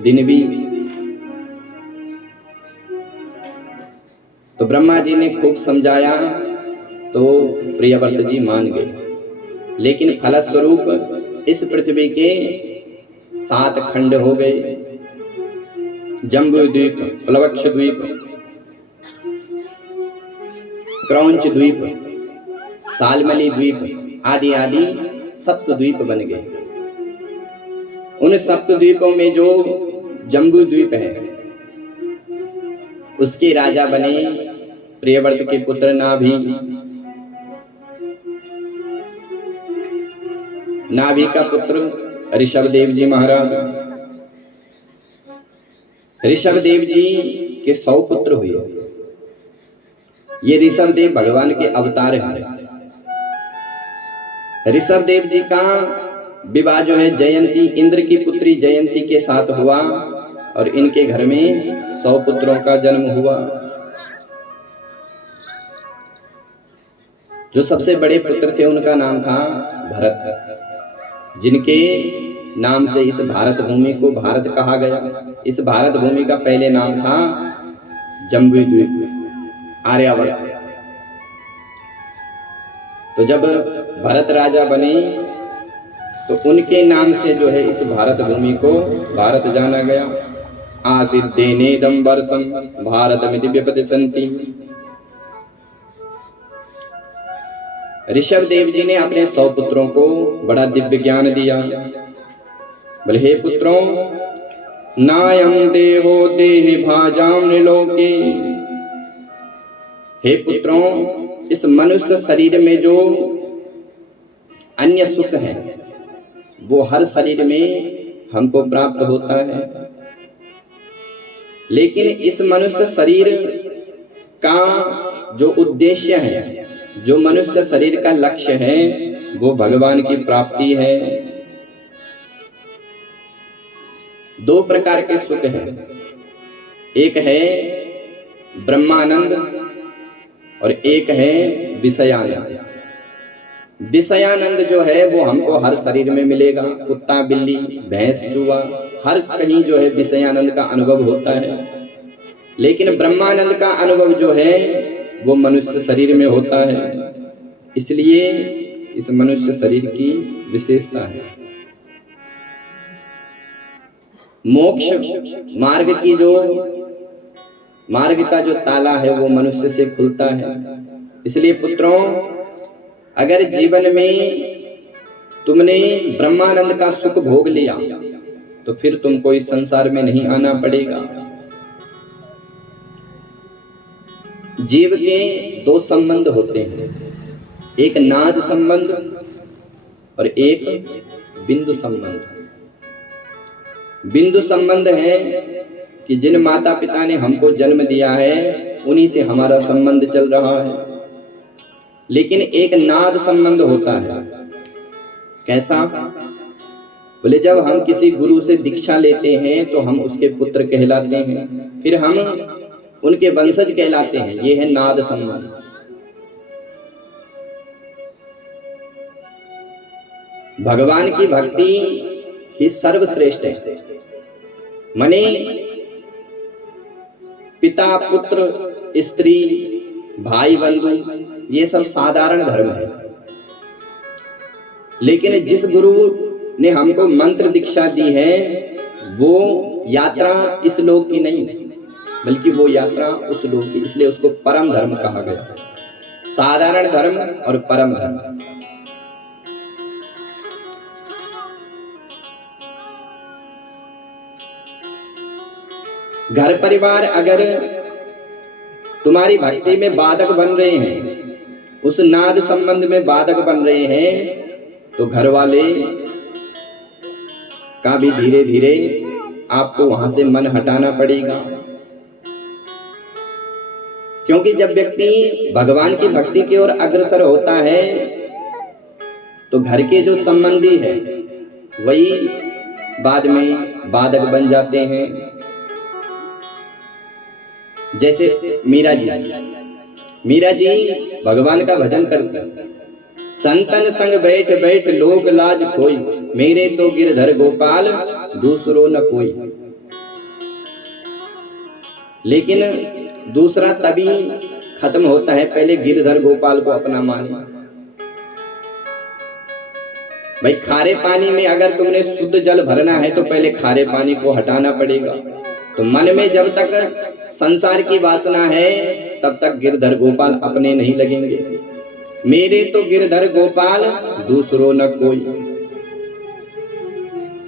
दिन भी। तो ब्रह्मा जी ने खूब समझाया तो प्रियव्रत जी मान गए। लेकिन फलस्वरूप इस पृथ्वी के 7 खंड हो गए। जम्बू द्वीप, प्लवक्ष द्वीप, क्रौंच द्वीप, सालमली द्वीप आदि आदि सप्त द्वीप बन गए। उन सप्त द्वीपों में जो जम्बू द्वीप है उसके राजा बने प्रियव्रत के पुत्र नाभि। नाभि का पुत्र ऋषभदेव जी महाराज। ऋषभदेव जी के 100 पुत्र हुए। ये ऋषभदेव भगवान के अवतार हैं। ऋषभदेव जी का विवाह जो है जयंती, इंद्र की पुत्री जयंती के साथ हुआ और इनके घर में 100 पुत्रों का जन्म हुआ। जो सबसे बड़े पुत्र थे उनका नाम था भरत, जिनके नाम से इस भारत भूमि को भारत कहा गया। इस भारत भूमि का पहले नाम था जम्बूद्वीप, आर्यावर्त। तो जब भरत राजा बने तो उनके नाम से जो है इस भारत भूमि को भारत जाना गया। आसीत् देनेदं वर्षं भारतमिति व्यपदिशन्ति। ऋषभ देव जी ने अपने 100 पुत्रों को बड़ा दिव्य ज्ञान दिया। बोले हे पुत्रों, नायं देहो देहि भाजां नृलोके। हे पुत्रों, इस मनुष्य शरीर में जो अन्य सुख है वो हर शरीर में हमको प्राप्त होता है, लेकिन इस मनुष्य शरीर का जो उद्देश्य है, जो मनुष्य शरीर का लक्ष्य है, वो भगवान की प्राप्ति है। 2 प्रकार के सुख हैं, एक है ब्रह्मानंद और एक है विषयानंद। विषयानंद जो है वो हमको हर शरीर में मिलेगा, कुत्ता, बिल्ली, भैंस, चूहा, हर कहीं जो है विषयानंद का अनुभव होता है। लेकिन ब्रह्मानंद का अनुभव जो है वो मनुष्य शरीर में होता है, इसलिए इस मनुष्य शरीर की विशेषता है। मोक्ष मार्ग का जो ताला है वो मनुष्य से खुलता है। इसलिए पुत्रों, अगर जीवन में तुमने ब्रह्मानंद का सुख भोग लिया तो फिर तुमको इस संसार में नहीं आना पड़ेगा। जीव के 2 संबंध होते हैं, एक नाद संबंध और एक बिंदु संबंध। बिंदु संबंध है कि जिन माता पिता ने हमको जन्म दिया है उन्हीं से हमारा संबंध चल रहा है। लेकिन एक नाद संबंध होता है। कैसा? बोले जब हम किसी गुरु से दीक्षा लेते हैं तो हम उसके पुत्र कहलाते हैं, फिर हम उनके वंशज कहलाते हैं। ये है नाद संबंध। भगवान की भक्ति ही सर्वश्रेष्ठ है। माने पिता, पुत्र, स्त्री, भाई, बंधु, ये सब साधारण धर्म है। लेकिन जिस गुरु ने हमको मंत्र दीक्षा दी है वो यात्रा इस लोक की नहीं, बल्कि वो यात्रा उस लोक की, इसलिए उसको परम धर्म कहा गया। साधारण धर्म और परम धर्म। घर परिवार अगर तुम्हारी भक्ति में बाधक बन रहे हैं, उस नाद संबंध में बाधक बन रहे हैं, तो घर वाले का भी धीरे धीरे आपको वहां से मन हटाना पड़ेगा। क्योंकि जब व्यक्ति भगवान की भक्ति की ओर अग्रसर होता है तो घर के जो संबंधी है वही बाद में बाधक बन जाते हैं। जैसे मीरा जी भगवान का भजन करते हैं। संतन संग बैठ बैठ लोक लाज खोई, मेरे तो गिरधर गोपाल दूसरो न कोई। लेकिन दूसरा तभी खत्म होता है, पहले गिरधर गोपाल को अपना माने। भाई खारे पानी में अगर तुमने शुद्ध जल भरना है तो पहले खारे पानी को हटाना पड़ेगा। तो मन में जब तक संसार की वासना है तब तक गिरधर गोपाल अपने नहीं लगेंगे। मेरे तो गिरधर गोपाल दूसरो न कोई।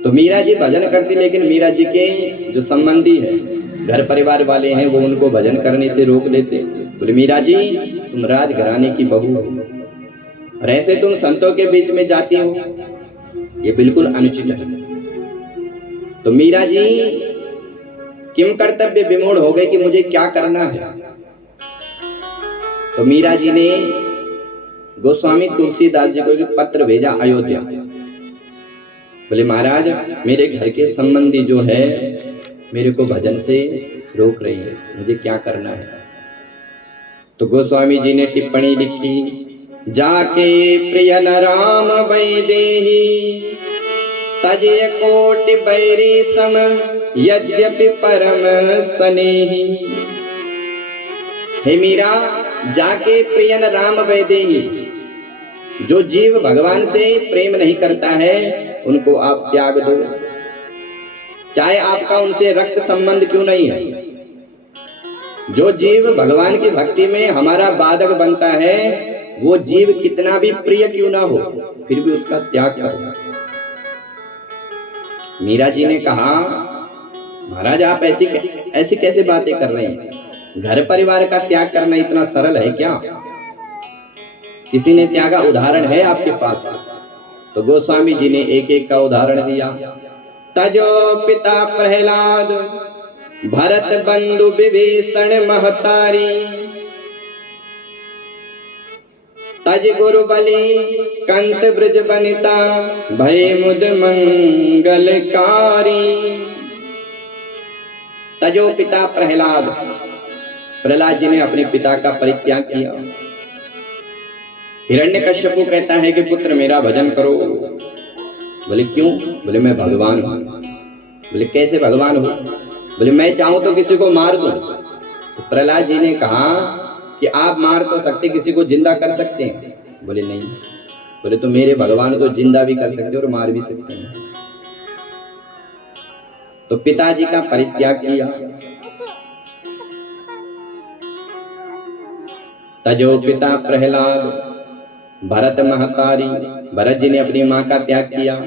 तो मीरा जी भजन करती, लेकिन मीरा जी के जो संबंधी है, घर परिवार वाले हैं, वो उनको भजन करने से रोक देते। बोले मीरा जी तुम राजघराने की बहू हो और ऐसे तुम संतों के बीच में जाती हो, ये बिल्कुल अनुचित है। तो मीरा जी किम कर्तव्य विमूढ़ हो गए कि मुझे क्या करना है। तो मीरा जी ने गोस्वामी तुलसीदास जी को एक पत्र भेजा अयोध्या। बोले महाराज मेरे घर के संबंधी जो है मेरे को भजन से रोक रही है, मुझे क्या करना है। तो गोस्वामी जी ने टिप्पणी लिखी, जाके प्रियन राम वैदेही तजय कोटि बैरी सम यद्यपि परम स्नेही। हे मीरा, जाके प्रियन राम वैदेही, जो जीव भगवान से प्रेम नहीं करता है उनको आप त्याग दो, चाहे आपका उनसे रक्त संबंध क्यों नहीं है। जो जीव भगवान की भक्ति में हमारा बाधक बनता है, वो जीव कितना भी प्रिय क्यों ना हो, फिर भी उसका त्याग करो। मीरा जी ने कहा, महाराज आप ऐसी कैसे बातें कर रहे हैं? घर परिवार का त्याग करना इतना सरल है क्या? किसी ने त्यागा उदाहरण है आपके पास? तो गोस्वामी जी ने एक एक का उदाहरण दिया। तजो पिता प्रहलाद, भरत बंधु विभीषण महतारी, तज गुरु बलि कंत ब्रज बनिता, भय मुद मंगलकारी। तजो पिता प्रहलाद, प्रहलाद जी ने अपने पिता का परित्याग किया। हिरण्यकश्यपु कहता है कि पुत्र मेरा भजन करो। बोले क्यों? बोले मैं भगवान हूं। बोले कैसे भगवान हो? बोले मैं चाहूं तो किसी को मार दूं। तो प्रहलाद जी ने कहा कि आप मार तो सकते, किसी को जिंदा कर सकते हैं? बोले नहीं। बोले तो मेरे भगवान तो जिंदा भी कर सकते और मार भी सकते हैं। तो पिताजी का परित्याग किया। तजो पिता प्रहलाद, भरत महतारी, भरत जी ने अपनी मां का त्याग किया।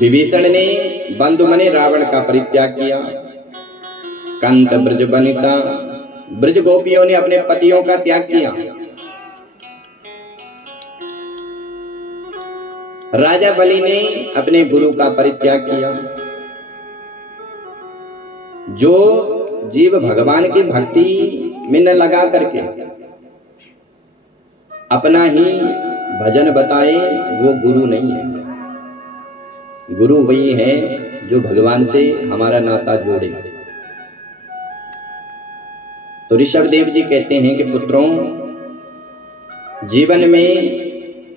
विभीषण ने बंधु मने रावण का परित्याग किया। कंत ब्रज बनिता, ब्रज गोपियों ने अपने पतियों का त्याग किया। राजा बलि ने अपने गुरु का परित्याग किया। जो जीव भगवान की भक्ति में न लगा करके अपना ही भजन बताए, वो गुरु नहीं है। गुरु वही है जो भगवान से हमारा नाता जोड़े। तो ऋषभ देव जी कहते हैं कि पुत्रों, जीवन में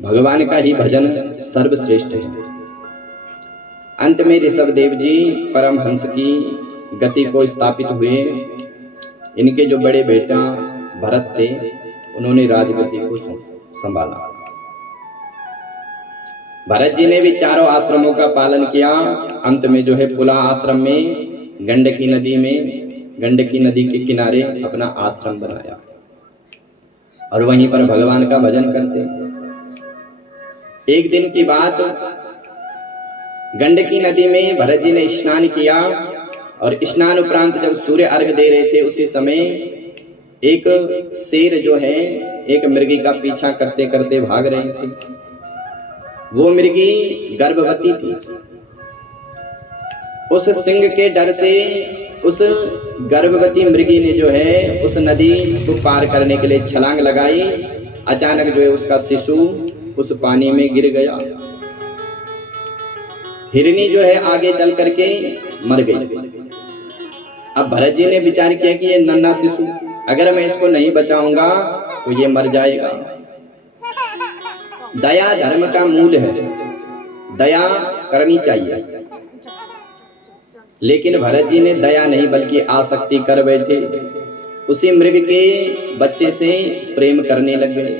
भगवान का ही भजन सर्वश्रेष्ठ है। अंत में ऋषभ देव जी परमहंस की गति को स्थापित हुए। इनके जो बड़े बेटा भरत थे, उन्होंने राजगति को संभाला। भरत जी ने भी चारों आश्रमों का पालन किया। अंत में जो है पुला आश्रम में गंडकी नदी के किनारे अपना आश्रम बनाया और वहीं पर भगवान का भजन करते। एक दिन की बात, गंडकी नदी में भरत जी ने स्नान किया और स्नान उपरांत जब सूर्य अर्घ दे रहे थे, उसी समय एक शेर जो है एक मृगी का पीछा करते करते भाग रही थी। वो मृगी गर्भवती थी। उस सिंह के डर से उस गर्भवती मृगी ने जो है उस नदी को पार करने के लिए छलांग लगाई। अचानक जो है उसका शिशु उस पानी में गिर गया। हिरनी जो है आगे चल करके मर गई। अब भरत जी ने विचार किया कि ये नन्हा शिशु, अगर मैं इसको नहीं बचाऊंगा तो ये मर जाएगा। दया धर्म का मूल है, दया करनी चाहिए। लेकिन भरत जी ने दया नहीं बल्कि आसक्ति कर बैठे। उसी मृग के बच्चे से प्रेम करने लग गए।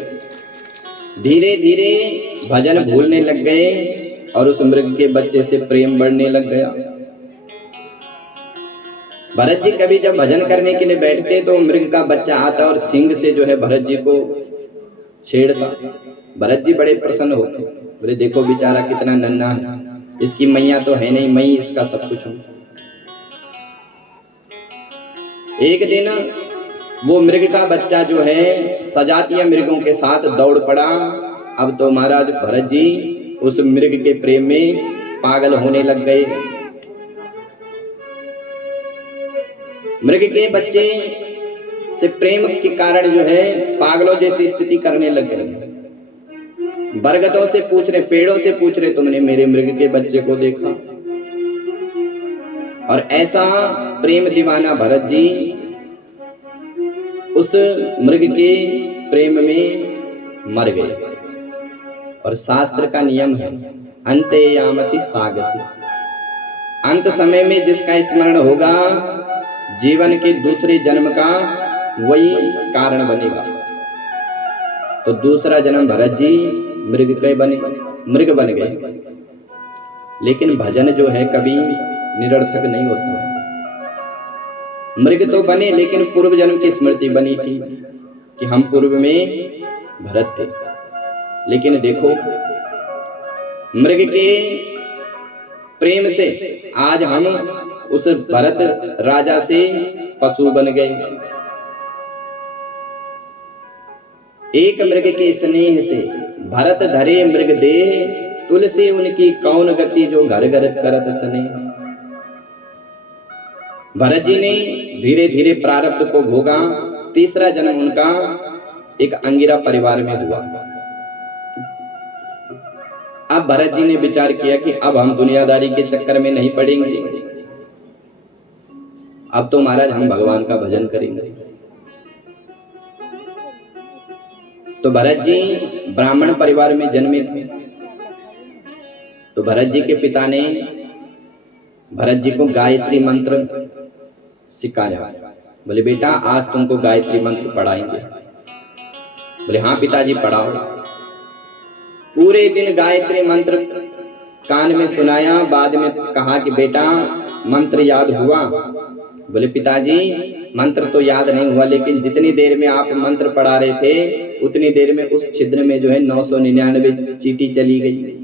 धीरे धीरे भजन भूलने लग गए और उस मृग के बच्चे से प्रेम बढ़ने लग गया। भरत जी कभी जब भजन करने के लिए बैठते तो मृग का बच्चा आता और सिंह से जो है भरत जी को छेड़ता। भरत जी बड़े प्रसन्न होते, बोले देखो बेचारा कितना नन्हा है, इसकी मैया तो है नहीं, मैं ही इसका सब कुछ हूं। एक दिन वो मृग का बच्चा जो है सजातीय मृगों के साथ दौड़ पड़ा। अब तो महाराज भरत जी उस मृग के प्रेम में पागल होने लग गए। मृग के बच्चे से प्रेम के कारण जो है पागलों जैसी स्थिति करने लग गए। बरगदों से पूछ रहे, पेड़ों से पूछ रहे, तुमने मेरे मृग के बच्चे को देखा? और ऐसा प्रेम दीवाना भरत जी उस मृग के प्रेम में मर गए। और शास्त्र का नियम है अंतयामति सागति। अंत समय में जिसका स्मरण होगा जीवन के दूसरे जन्म का वही कारण बनेगा। तो दूसरा जन्म भरत जी मृग के बने, मृग बन गए। लेकिन भजन जो है कभी निरर्थक नहीं होता है। मृग तो बने लेकिन पूर्व जन्म की स्मृति बनी थी कि हम पूर्व में भरत थे। लेकिन देखो मृग के प्रेम से आज हम उस भरत राजा से पशु बन गए। एक मृग के स्नेह से भरत धरे मृग देह, तुलसी उनकी कौन गति जो घर घर करत सने। भरत जी ने धीरे धीरे प्रारब्ध को भोगा। तीसरा जन्म उनका एक अंगिरा परिवार में हुआ। अब भरत जी ने विचार किया कि अब हम दुनियादारी के चक्कर में नहीं पड़ेंगे, अब तो महाराज हम भगवान का भजन करेंगे। तो भरत जी ब्राह्मण परिवार में जन्मे थे। तो भरत जी के पिता ने भरत जी को गायत्री मंत्र सिखाया। बोले बेटा आज तुमको गायत्री मंत्र पढ़ाएंगे। बोले हाँ पिताजी पढ़ाओ। पूरे दिन गायत्री मंत्र कान में सुनाया। बाद में कहा कि बेटा मंत्र याद हुआ? बोले पिताजी मंत्र तो याद नहीं हुआ, लेकिन जितनी देर में आप मंत्र पढ़ा रहे थे उतनी देर में उस छिद्र में जो है 999 चींटी चली गई।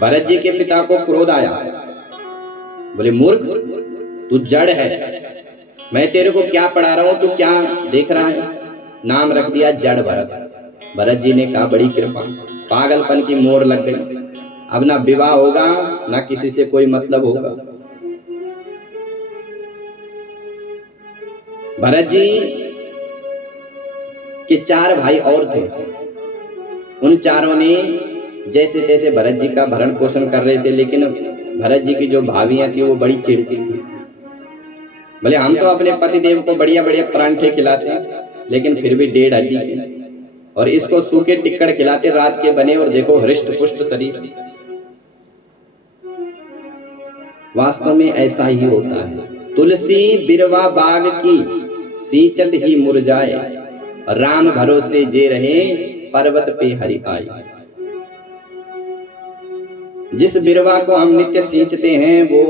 भरत जी के पिता को क्रोध आया। बोले मूर्ख तू जड़ है, मैं तेरे को क्या पढ़ा रहा हूं, तू क्या देख रहा है? नाम रख दिया जड़ भरत। भरत जी ने कहा बड़ी कृपा, पागलपन की मोर लग गई। अब ना विवाह होगा ना किसी से कोई मतलब होगा। भरत जी के 4 भाई और थे। उन चारों ने जैसे तैसे भरत जी का भरण पोषण कर रहे थे, लेकिन भरत जी की जो भाभियां थी वो बड़ी चिड़चिड़ थी। बोले हम तो अपने पति देव को बढ़िया बढ़िया परांठे खिलाते हैं, लेकिन फिर भी 1.5 हड्डी के, और इसको सूखे टिक्कड़ खिलाते रात के बने, और देखो हृष्ट पुष्ट शरीर। वास्तव में ऐसा ही होता है। तुलसी बिरवा बाग की सींचत ही मुरझाए, राम भरोसे जे रहे पर्वत पे हरि आए। जिस बिरवा को हम नित्य सींचते हैं वो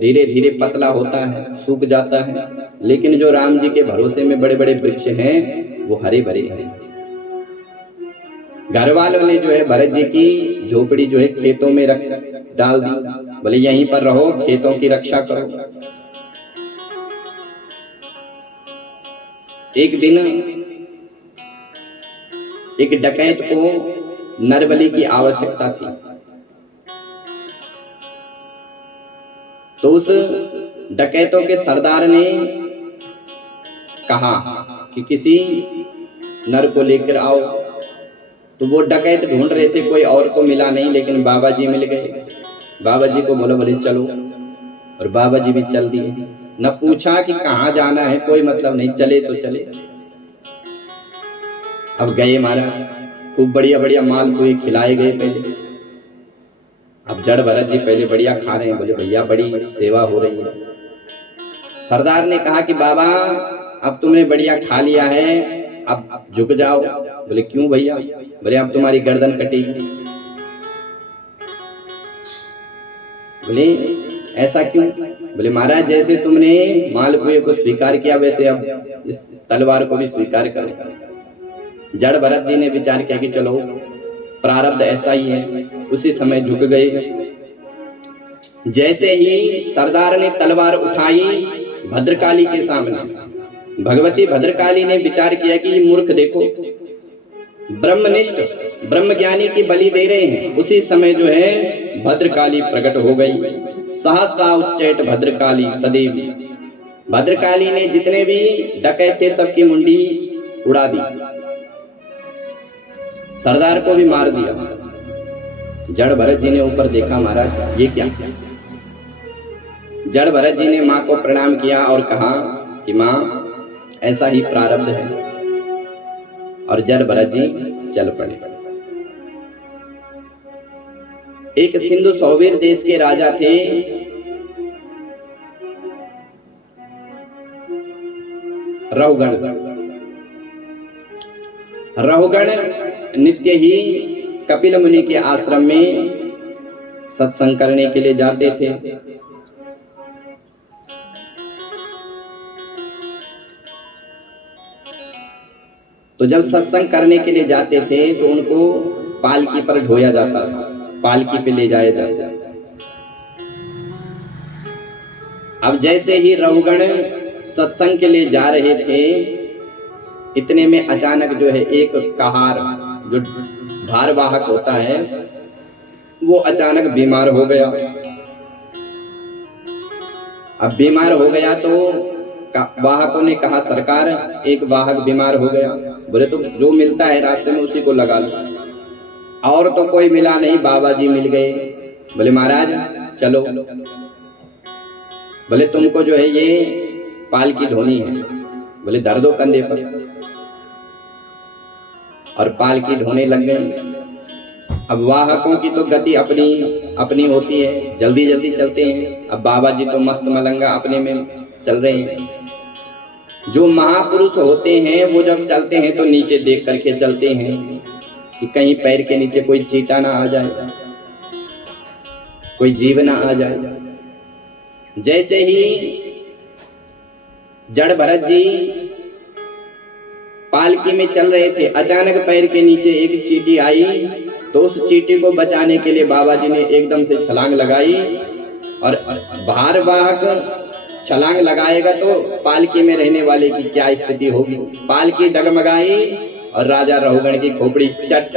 धीरे धीरे पतला होता है, सूख जाता है, लेकिन जो राम जी के भरोसे में बड़े बड़े वृक्ष हैं वो हरे भरे हैं। घर वालों ने जो है भरत जी की झोपड़ी जो है खेतों में रख डाल दी। बोले यहीं पर रहो, खेतों की रक्षा करो। एक दिन एक डकैत को नरबली की आवश्यकता थी। तो उस डकैतों के सरदार ने कहा कि किसी नर को लेकर आओ। तो वो डकैत ढूंढ रहे थे, कोई और को मिला नहीं, लेकिन बाबा जी मिल गए। बाबा जी को बोलो, बोले चलो, और बाबा जी भी चल दिए। न पूछा कि कहाँ जाना है, कोई मतलब नहीं, चले तो चले। अब गए महाराज, खूब बढ़िया बढ़िया माल पुए खिलाए गए पहले। अब जड़ भरत जी पहले बढ़िया खा रहे हैं। बोले भैया बड़ी सेवा हो रही है। सरदार ने कहा कि बाबा अब तुमने बढ़िया खा लिया है, अब झुक जाओ। बोले क्यों भैया? बोले अब तुम्हारी गर्दन कटेगी। बोले ऐसा क्यों? बोले महाराज जैसे तुमने मालपुए को स्वीकार किया वैसे अब इस तलवार को भी स्वीकार करो। जड़ भरत जी ने विचार किया कि चलो प्रारब्ध ऐसा ही है, उसी समय झुक गए। जैसे ही सरदार ने तलवार उठाई भद्रकाली के सामने, भगवती भद्रकाली ने विचार किया कि ये मूर्ख देखो, ब्रह्मनिष्ठ ब्रह्मज्ञानी की बलि दे रहे हैं। उसी समय जो है भद्रकाली प्रकट हो गई। सहसा उच्चैठ भद्रकाली सदेवी। भद्रकाली ने जितने भी डकैत थे सबकी मुंडी उड़ा दी, सरदार को भी मार दिया। जड़ भरत जी ने ऊपर देखा, महाराज ये क्या? जड़ भरत जी ने माँ को प्रणाम किया और कहा कि माँ ऐसा ही प्रारब्ध है। और जड़ भरत जी चल पड़े। एक सिंधु सौवीर देश के राजा थे, रहुगण। रहुगण नित्य ही कपिल मुनि के आश्रम में सत्संग करने के लिए जाते थे। तो जब सत्संग करने के लिए जाते थे तो उनको पालकी पर ढोया जाता था, पालकी पे ले जाया जाता था। अब जैसे ही रहुगण सत्संग के लिए जा रहे थे, इतने में अचानक जो है एक कहार, जो भारवाहक होता है, वो अचानक बीमार हो गया। अब बीमार हो गया तो वाहकों ने कहा, सरकार एक वाहक बीमार हो गया। बोले तो जो मिलता है रास्ते में उसी को लगा लो। और तो कोई मिला नहीं, बाबा जी मिल गए। बोले महाराज चलो। बोले तुमको जो है ये पालकी ढोनी है। बोले धर दो कंधे पर। और पालकी ढोने लग गए। अब वाहकों की तो गति अपनी अपनी होती है, जल्दी जल्दी चलते हैं। अब बाबा जी तो मस्त मलंगा अपने में चल रहे हैं। जो महापुरुष होते हैं वो जब चलते हैं तो नीचे देख करके चलते हैं कि कहीं पैर के नीचे कोई चींटा ना आ जाए, कोई जीव ना आ जाए। जैसे ही जड़ भरत जी पालकी में चल रहे थे, अचानक पैर के नीचे एक चींटी आई। तो उस चींटी को बचाने के लिए बाबा जी ने एकदम से छलांग लगाई। और भारवाहक छलांग लगाएगा तो पालकी में रहने वाले की क्या स्थिति होगी। पालकी डगमगाई और राजा रहुगण की खोपड़ी चट।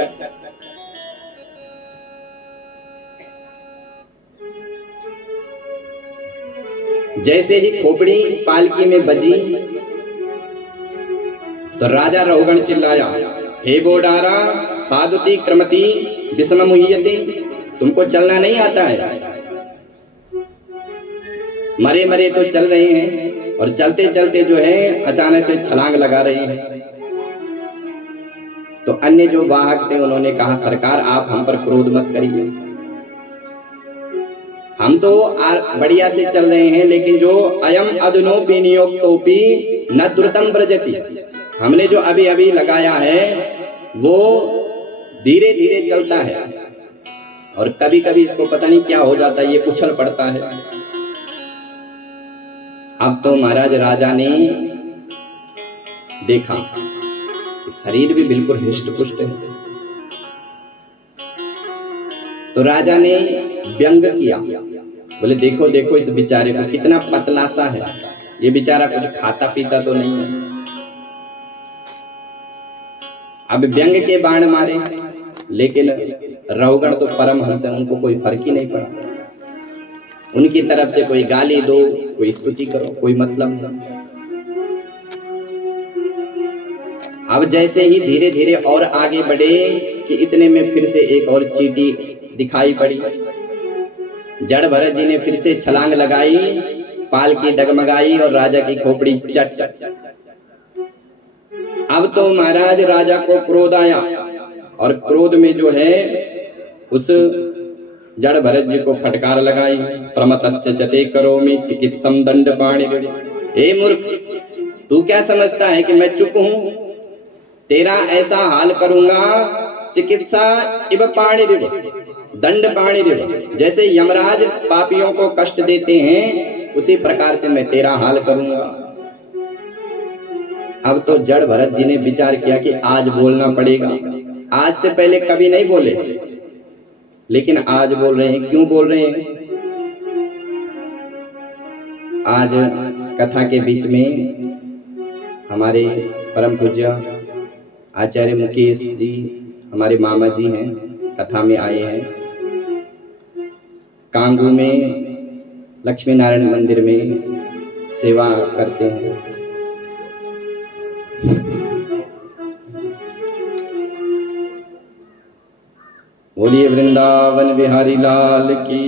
जैसे ही खोपड़ी पालकी में बजी तो राजा रहुगण चिल्लाया, हे बोडारा साधुति क्रमति विषम मुह्यते, तुमको चलना नहीं आता है। मरे मरे तो चल रहे हैं और चलते चलते जो है अचानक से छलांग लगा रहे हैं। तो अन्य जो वाहक थे उन्होंने कहा, सरकार आप हम पर क्रोध मत करिए, हम तो बढ़िया से चल रहे हैं, लेकिन जो अयम अदनोपि नियोक्तोपि न द्रुतम व्रजति, हमने जो अभी अभी लगाया है वो धीरे धीरे चलता है और कभी कभी इसको पता नहीं क्या हो जाता है, ये उछल पड़ता है। अब तो महाराज राजा ने देखा शरीर भी बिल्कुल हिष्ट पुष्ट है। तो राजा ने व्यंग किया। बोले देखो देखो इस बेचारे को, कितना पतला सा है, ये बेचारा कुछ खाता पीता तो नहीं है। अब व्यंग के बाण मारे, लेकिन रहुगण तो परमहंस है, उनको कोई फर्क ही नहीं पड़ा। उनकी तरफ से कोई गाली दो, कोई स्तुति करो, कोई मतलब नहीं। अब जैसे ही धीरे धीरे और आगे बढ़े कि इतने में फिर से एक और चींटी दिखाई पड़ी। जड़ भरत जी ने फिर से छलांग लगाई, पालकी डगमगाई और राजा की खोपड़ी चट। अब तो महाराज राजा को क्रोध आया और क्रोध में जो है उस जड़ भरत जी को फटकार लगाई। प्रमतस्य चते करोमि चिकित्सम दंड पाणि। ए मूर्ख, तू क्या समझता है कि मैं चुप हूं? तेरा ऐसा हाल करूंगा, चिकित्सा इव पाणि रिव, दंड पाणि रिव। जैसे यमराज पापियों को कष्ट देते हैं उसी प्रकार से मैं तेरा हाल करूंगा। अब तो जड़ भरत जी ने विचार किया कि आज बोलना पड़ेगा। आज से पहले कभी नहीं बोले, लेकिन आज बोल रहे हैं। क्यों बोल रहे हैं? आज कथा के बीच में हमारे परम पूज्य आचार्य मुकेश जी, हमारे मामा जी हैं, कथा में आए हैं। कांगू में लक्ष्मी नारायण मंदिर में सेवा करते हैं। बोलिए वृंदावन बिहारी लाल की।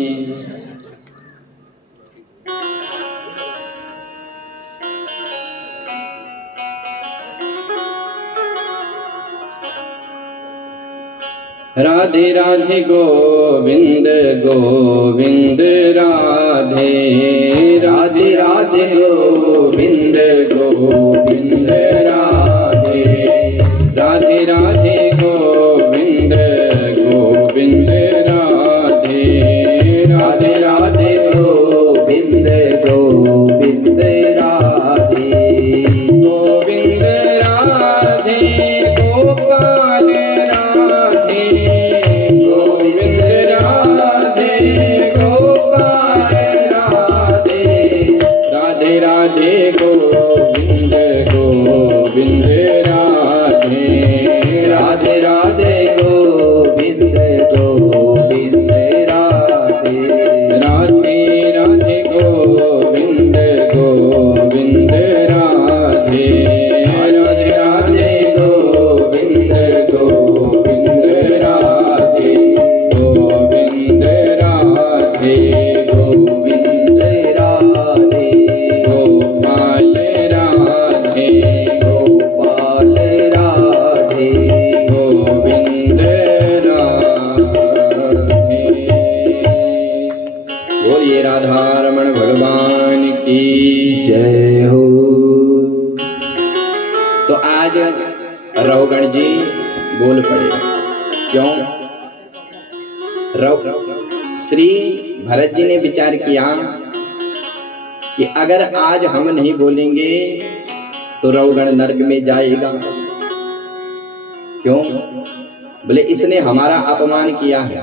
राधे राधे गोविंद गोविंद राधे, राधे राधे गोविंद गोविंद राधे, राधे राधे गोविंद गोविंद राधे, राधे राधे गोविंद गोविंद राधे, गोविंद राधे गोपाल राधे, गोविंद राधे गोपाल राधे, राधे राधे गोविंद गोविंद राधे, राधे राधे गोविंद गोविंद राधे, राधे राधे गोविंद गोविंद राधे, राधे राधे गोविंद गोविंद राधे, गोविंद राधे गोविंद राधे, गोपाल राधे गोपाल राधे, गोविंद राधे। बोलिए राधा रमण भगवान की जय हो। तो आज रहुगण जी बोल पड़े। क्यों? श्री भरत जी ने विचार किया कि अगर आज हम नहीं बोलेंगे तो रहुगण नरक में जाएगा। क्यों? बोले इसने हमारा अपमान किया है,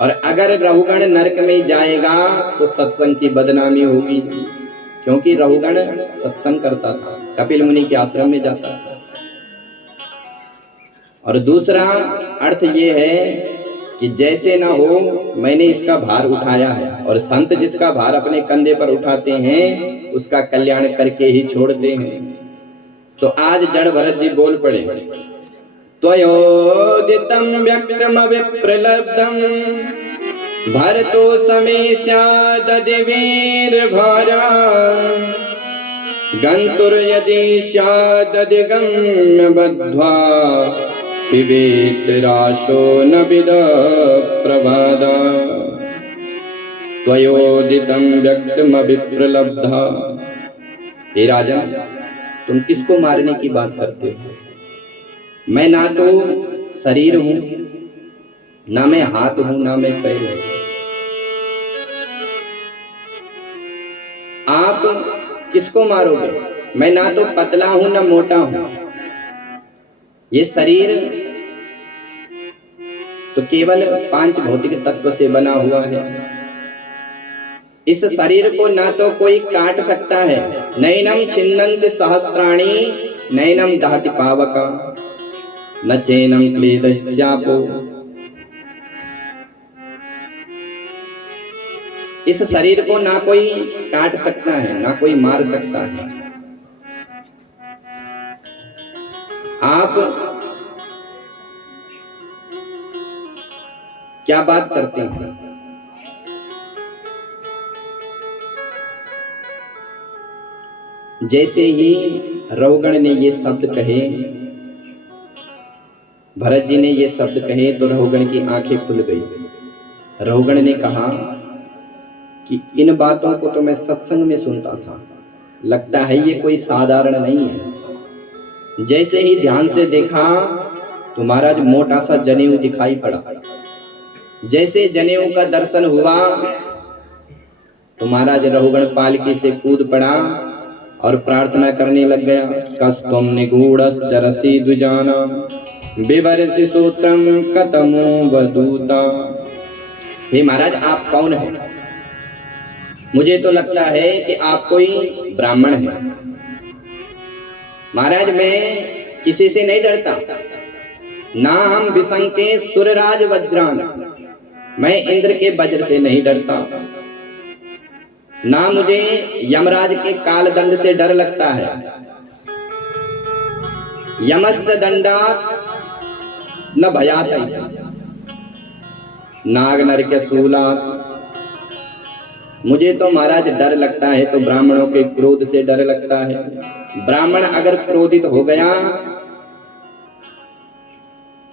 और अगर रहुगण नरक में जाएगा तो सत्संग की बदनामी होगी, क्योंकि रहुगण सत्संग करता था, कपिल मुनि के आश्रम में जाता था। और दूसरा अर्थ ये है कि जैसे ना हो मैंने इसका भार उठाया है, और संत जिसका भार अपने कंधे पर उठाते हैं उसका कल्याण करके ही छोड़ते हैं। तो आज जड़ भरत जी बोल पड़े। त्वयोदितं व्यक्तमविप्रलब्धं भरतो समेस्यादधिवीरभारा, गन्तुर्यदि स्यादधिगम्य बद्ध्वा पिबेत राशो न विद प्रभादा। त्वयोदितं व्यक्तमविप्रलब्धा। हे राजन, तुम किसको मारने की बात करते हो? मैं ना तो शरीर हूं, ना मैं हाथ हूं, ना मैं पैर हूं। आप किसको मारोगे? मैं ना तो पतला हूं ना मोटा हूं। ये शरीर तो केवल 5 भौतिक तत्व से बना हुआ है। इस शरीर को ना तो कोई काट सकता है। नैनम छिन्नन्ति सहस्राणि नैनम दहति पावका न चैनम क्लेदस्यापो। इस शरीर को ना कोई काट सकता है, ना कोई मार सकता है। आप क्या बात करते हैं? जैसे ही रहुगण ने ये शब्द कहे, भरत जी ने ये शब्द कहे, तो रहुगण की आंखें खुल गई। रहुगण ने कहा कि इन बातों को तो मैं सत्संग में सुनता था, लगता है ये कोई साधारण नहीं है। जैसे ही ध्यान से देखा तो महाराज मोटा सा जनेऊ दिखाई पड़ा। जैसे जनेऊ का दर्शन हुआ तो महाराज रहुगण पालकी से कूद पड़ा और प्रार्थना करने लग गया। कस्त्वं निगूढ़श्चरसि द्विजाना विवरसि सूत्रं कतमो वदूता। हे महाराज, आप कौन हैं? मुझे तो लगता है कि आप कोई ब्राह्मण हैं। महाराज, मैं किसी से नहीं डरता, ना हम विशंके सुरराज वज्रान, मैं इंद्र के वज्र से नहीं डरता, ना मुझे यमराज के काल दंड से डर लगता है। यमस्य दंडात् न भयात् नाग नरक शूलात्। मुझे तो महाराज डर लगता है तो ब्राह्मणों के क्रोध से डर लगता है। ब्राह्मण अगर क्रोधित हो गया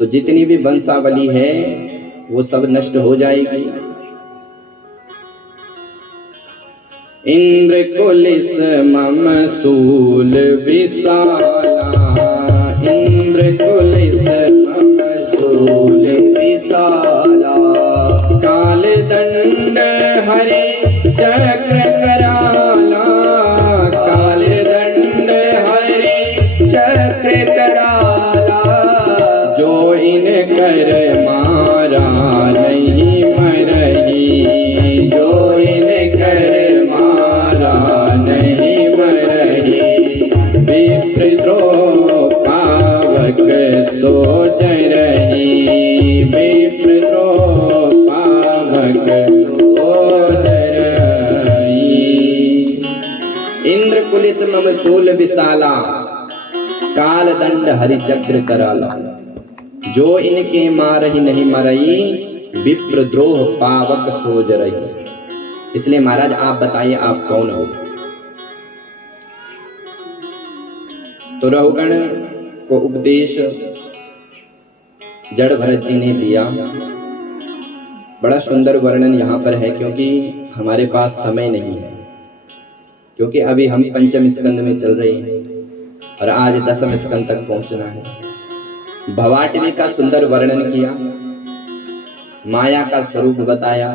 तो जितनी भी वंशावली है वो सब नष्ट हो जाएगी। इंद्र कुलिस मम सूल विशाला, इंद्र कुलिस मम सूल विशाला, काल दंड हरे चक्र कराला, काल दंड हरे चक्र कराला, जो इन कर मारा नहीं मरही, जो इन कर मारा नहीं मरही, विप्रद्रोह पावक सोच रही, विप्रद्रोह पावक सोच रही। इंद्र कुलिस मम सूल विशाला, काल दंड हरि चक्र कराला, जो इनके मारही नहीं मरई, विप्रद्रोह पावक सोज रही। इसलिए महाराज आप बताइए आप कौन हो? तो रहुगण को उपदेश जड़ भरत जी ने दिया। बड़ा सुंदर वर्णन यहाँ पर है, क्योंकि हमारे पास समय नहीं है, क्योंकि अभी हम पंचम स्कंद में चल रहे हैं और आज दसम स्कंद तक पहुंचना है। भवाटवी का सुंदर वर्णन किया, माया का स्वरूप बताया,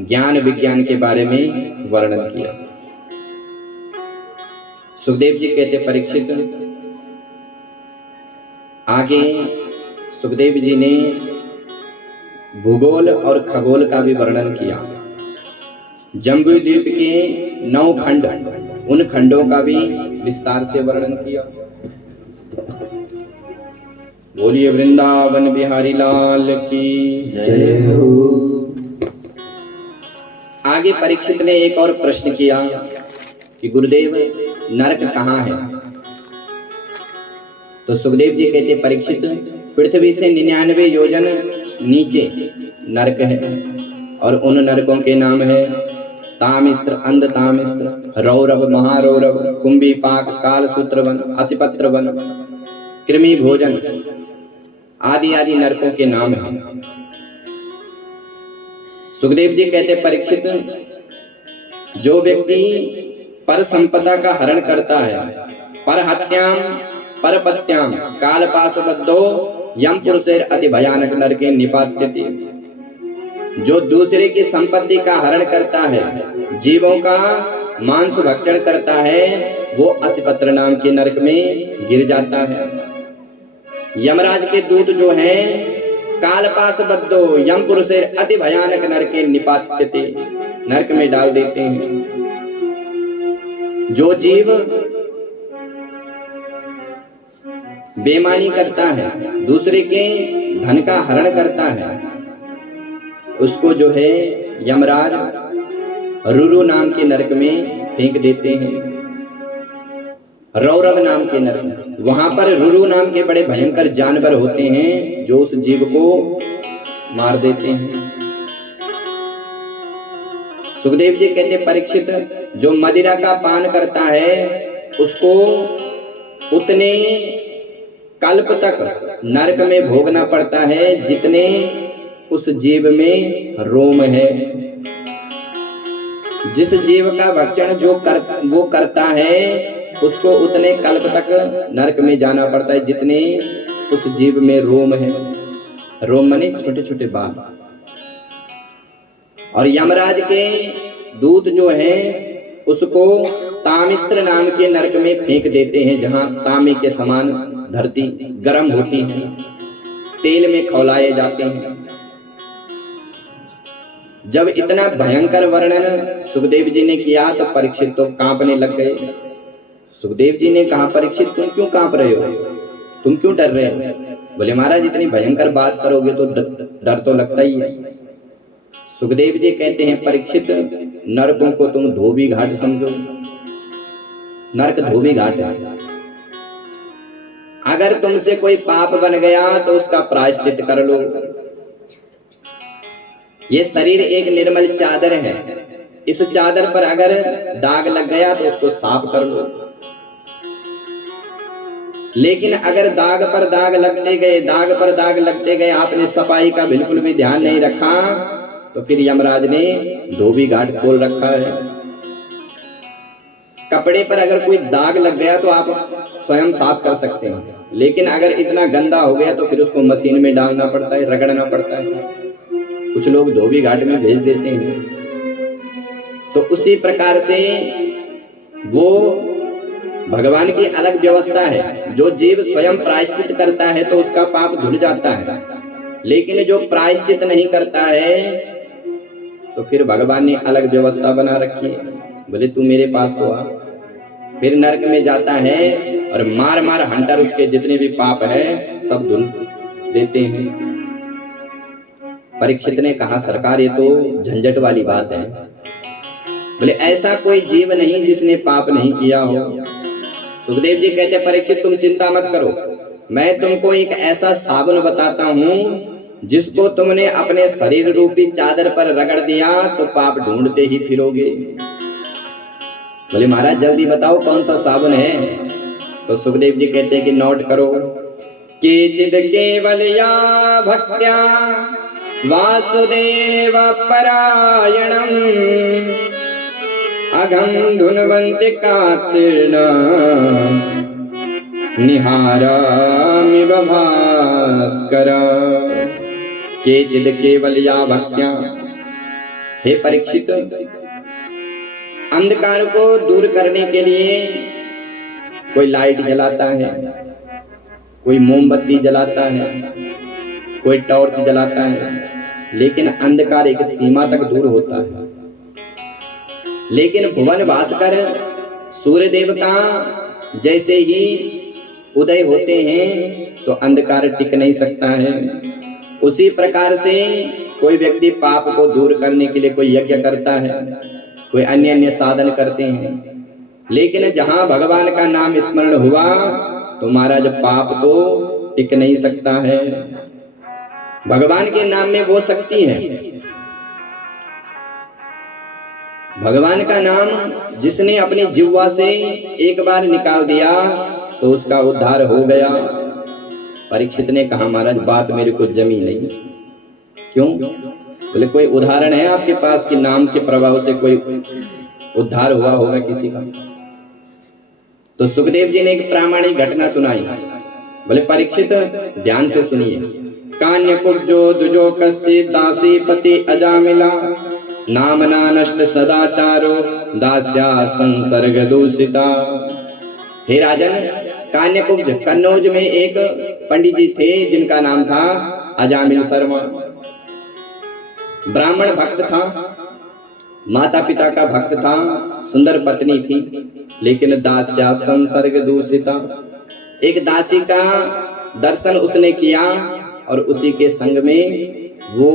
ज्ञान विज्ञान के बारे में वर्णन किया। सुखदेव जी कहते परीक्षित, आगे सुखदेव जी ने भूगोल और खगोल का भी वर्णन किया। जम्बू द्वीप के 9 खंड, उन खंडों का भी विस्तार से वर्णन किया। बोलिए वृंदावन बिहारी लाल की जय हो। आगे परीक्षित ने एक और प्रश्न किया कि गुरुदेव नरक कहाँ है? तो सुखदेव जी कहते परीक्षित, पृथ्वी से 99 योजन नीचे नरक है, और उन नरकों के नाम है तामिस्त्र, अंध तामिस्त्र, रौरव, महारौरव, कुंभी पाक, कालसूत्र वन, असिपत्र वन, कृमि भोजन आदि आदि नरकों के नाम हैं। सुखदेव जी कहते परीक्षित, जो व्यक्ति पर संपदा का हरण करता है, पर हत्याम पर पत्याम कालपाशबद्धो यम पुरुषेर अति भयानक नरके निपात्यते, जो दूसरे की संपत्ति का हरण करता है, जीवों का मांस भक्षण करता है, वो असिपत्र नाम के नरक में गिर जाता है। यमराज के दूत जो हैं कालपाशबद्धो यम पुरुषेर अति भयानक नरके निपात्यते, नरक में डाल देते हैं। जो जीव बेईमानी करता है, दूसरे के धन का हरण करता है, उसको जो है यमराज रुरु नाम के नरक में फेंक देते हैं, रौरव नाम के नरक। वहां पर रुरु नाम के बड़े भयंकर जानवर होते हैं जो उस जीव को मार देते हैं। सुखदेव जी कहते परीक्षित, जो मदिरा का पान करता है उसको उतने कल्प तक नरक में भोगना पड़ता है जितने उस जीव में रोम है। जिस जीव का भक्षण वो करता है उसको उतने कल्प तक नरक में जाना पड़ता है जितने उस जीव में रोम है। रोम माने छोटे छोटे बाल। और यमराज के दूत जो है उसको तामिस्त्र नाम के नरक में फेंक देते हैं, जहां तांबे के समान धरती गर्म होती है, तेल में खौलाए जाते हैं। जब इतना भयंकर वर्णन सुखदेव जी ने किया तो परीक्षित तो कांपने लग गए। सुखदेव जी ने कहा, परीक्षित तुम क्यों कांप रहे हो, तुम क्यों डर रहे हो? बोले महाराज इतनी भयंकर बात करोगे तो डर तो लगता ही है। सुखदेव जी कहते हैं परीक्षित, नरकों को तुम धोबी घाट समझो, नरक धोबी घाट है। अगर तुमसे कोई पाप बन गया तो उसका प्रायश्चित कर लो। ये शरीर एक निर्मल चादर है, इस चादर पर अगर दाग लग गया तो उसको साफ कर लो। लेकिन अगर दाग पर दाग लगते गए, दाग पर दाग लगते गए, आपने सफाई का बिल्कुल भी ध्यान नहीं रखा, तो फिर यमराज ने धोबी घाट खोल रखा है। कपड़े पर अगर कोई दाग लग गया तो आप स्वयं साफ कर सकते हैं, लेकिन अगर इतना गंदा हो गया तो फिर उसको मशीन में डालना पड़ता है, रगड़ना पड़ता है। कुछ लोग धोबी घाट में भेज देते हैं। तो उसी प्रकार से वो भगवान की अलग व्यवस्था है। जो जीव स्वयं प्रायश्चित करता है तो उसका पाप धुल जाता है, लेकिन जो प्रायश्चित नहीं करता है तो फिर भगवान ने अलग व्यवस्था बना रखी है। बोले तू मेरे पास तो आ। फिर नरक में जाता है और मार मार हंटर उसके जितने भी पाप है सब धुल देते हैं। परीक्षित ने कहा सरकार ये तो झंझट वाली बात है। बोले ऐसा कोई जीव नहीं जिसने पाप नहीं किया हो। सुखदेव जी कहते परीक्षित तुम चिंता मत करो, मैं तुमको एक ऐसा साबुन बताता हूं जिसको तुमने अपने शरीर रूपी चादर पर रगड़ दिया तो पाप ढूंढते ही फिरोगे। बोले महाराज जल्दी बताओ कौन सा साबुन है। तो सुखदेव जी कहते हैं कि नोट करो। केचिद केवलया भक्त्या वासुदेव परायणम अघं धुन्वन्ति कात्सिर्न निहारामिव भास्कर। केचिद केवलया भक्त्या, हे परीक्षित अंधकार को दूर करने के लिए कोई लाइट जलाता है, कोई मोमबत्ती जलाता है, कोई टॉर्च जलाता है, लेकिन अंधकार एक सीमा तक दूर होता है। लेकिन भुवन भास्कर सूर्य देव का जैसे ही उदय होते हैं तो अंधकार टिक नहीं सकता है। उसी प्रकार से कोई व्यक्ति पाप को दूर करने के लिए कोई यज्ञ करता है, कोई अन्य अन्य साधन करते हैं, लेकिन जहां भगवान का नाम स्मरण हुआ तो महाराज पाप तो टिक नहीं सकता है। भगवान के नाम में वो शक्ति है। भगवान का नाम जिसने अपनी जिह्वा से एक बार निकाल दिया तो उसका उद्धार हो गया। परीक्षित ने कहा महाराज बात मेरे को जमी नहीं। क्यों? बोले कोई उदाहरण है आपके पास कि नाम के प्रभाव से कोई उद्धार हुआ होगा किसी का? तो सुखदेव जी ने एक प्रामाणिक घटना सुनाई। बोले परीक्षित ध्यान से सुनिए। कान्य कुब्जो दुजो कश्चित दासी पति अजामिला नामना नष्ट सदाचारो दास्या संसर्ग दूषिता। हे राजन, कान्यकुब्ज कन्नौज में एक पंडित जी थे जिनका नाम था अजामिल शर्मा। ब्राह्मण भक्त था, माता पिता का भक्त था, सुंदर पत्नी थी, लेकिन दास्या संसर्ग दूषिता। एक दासी का दर्शन उसने किया और उसी के संग में वो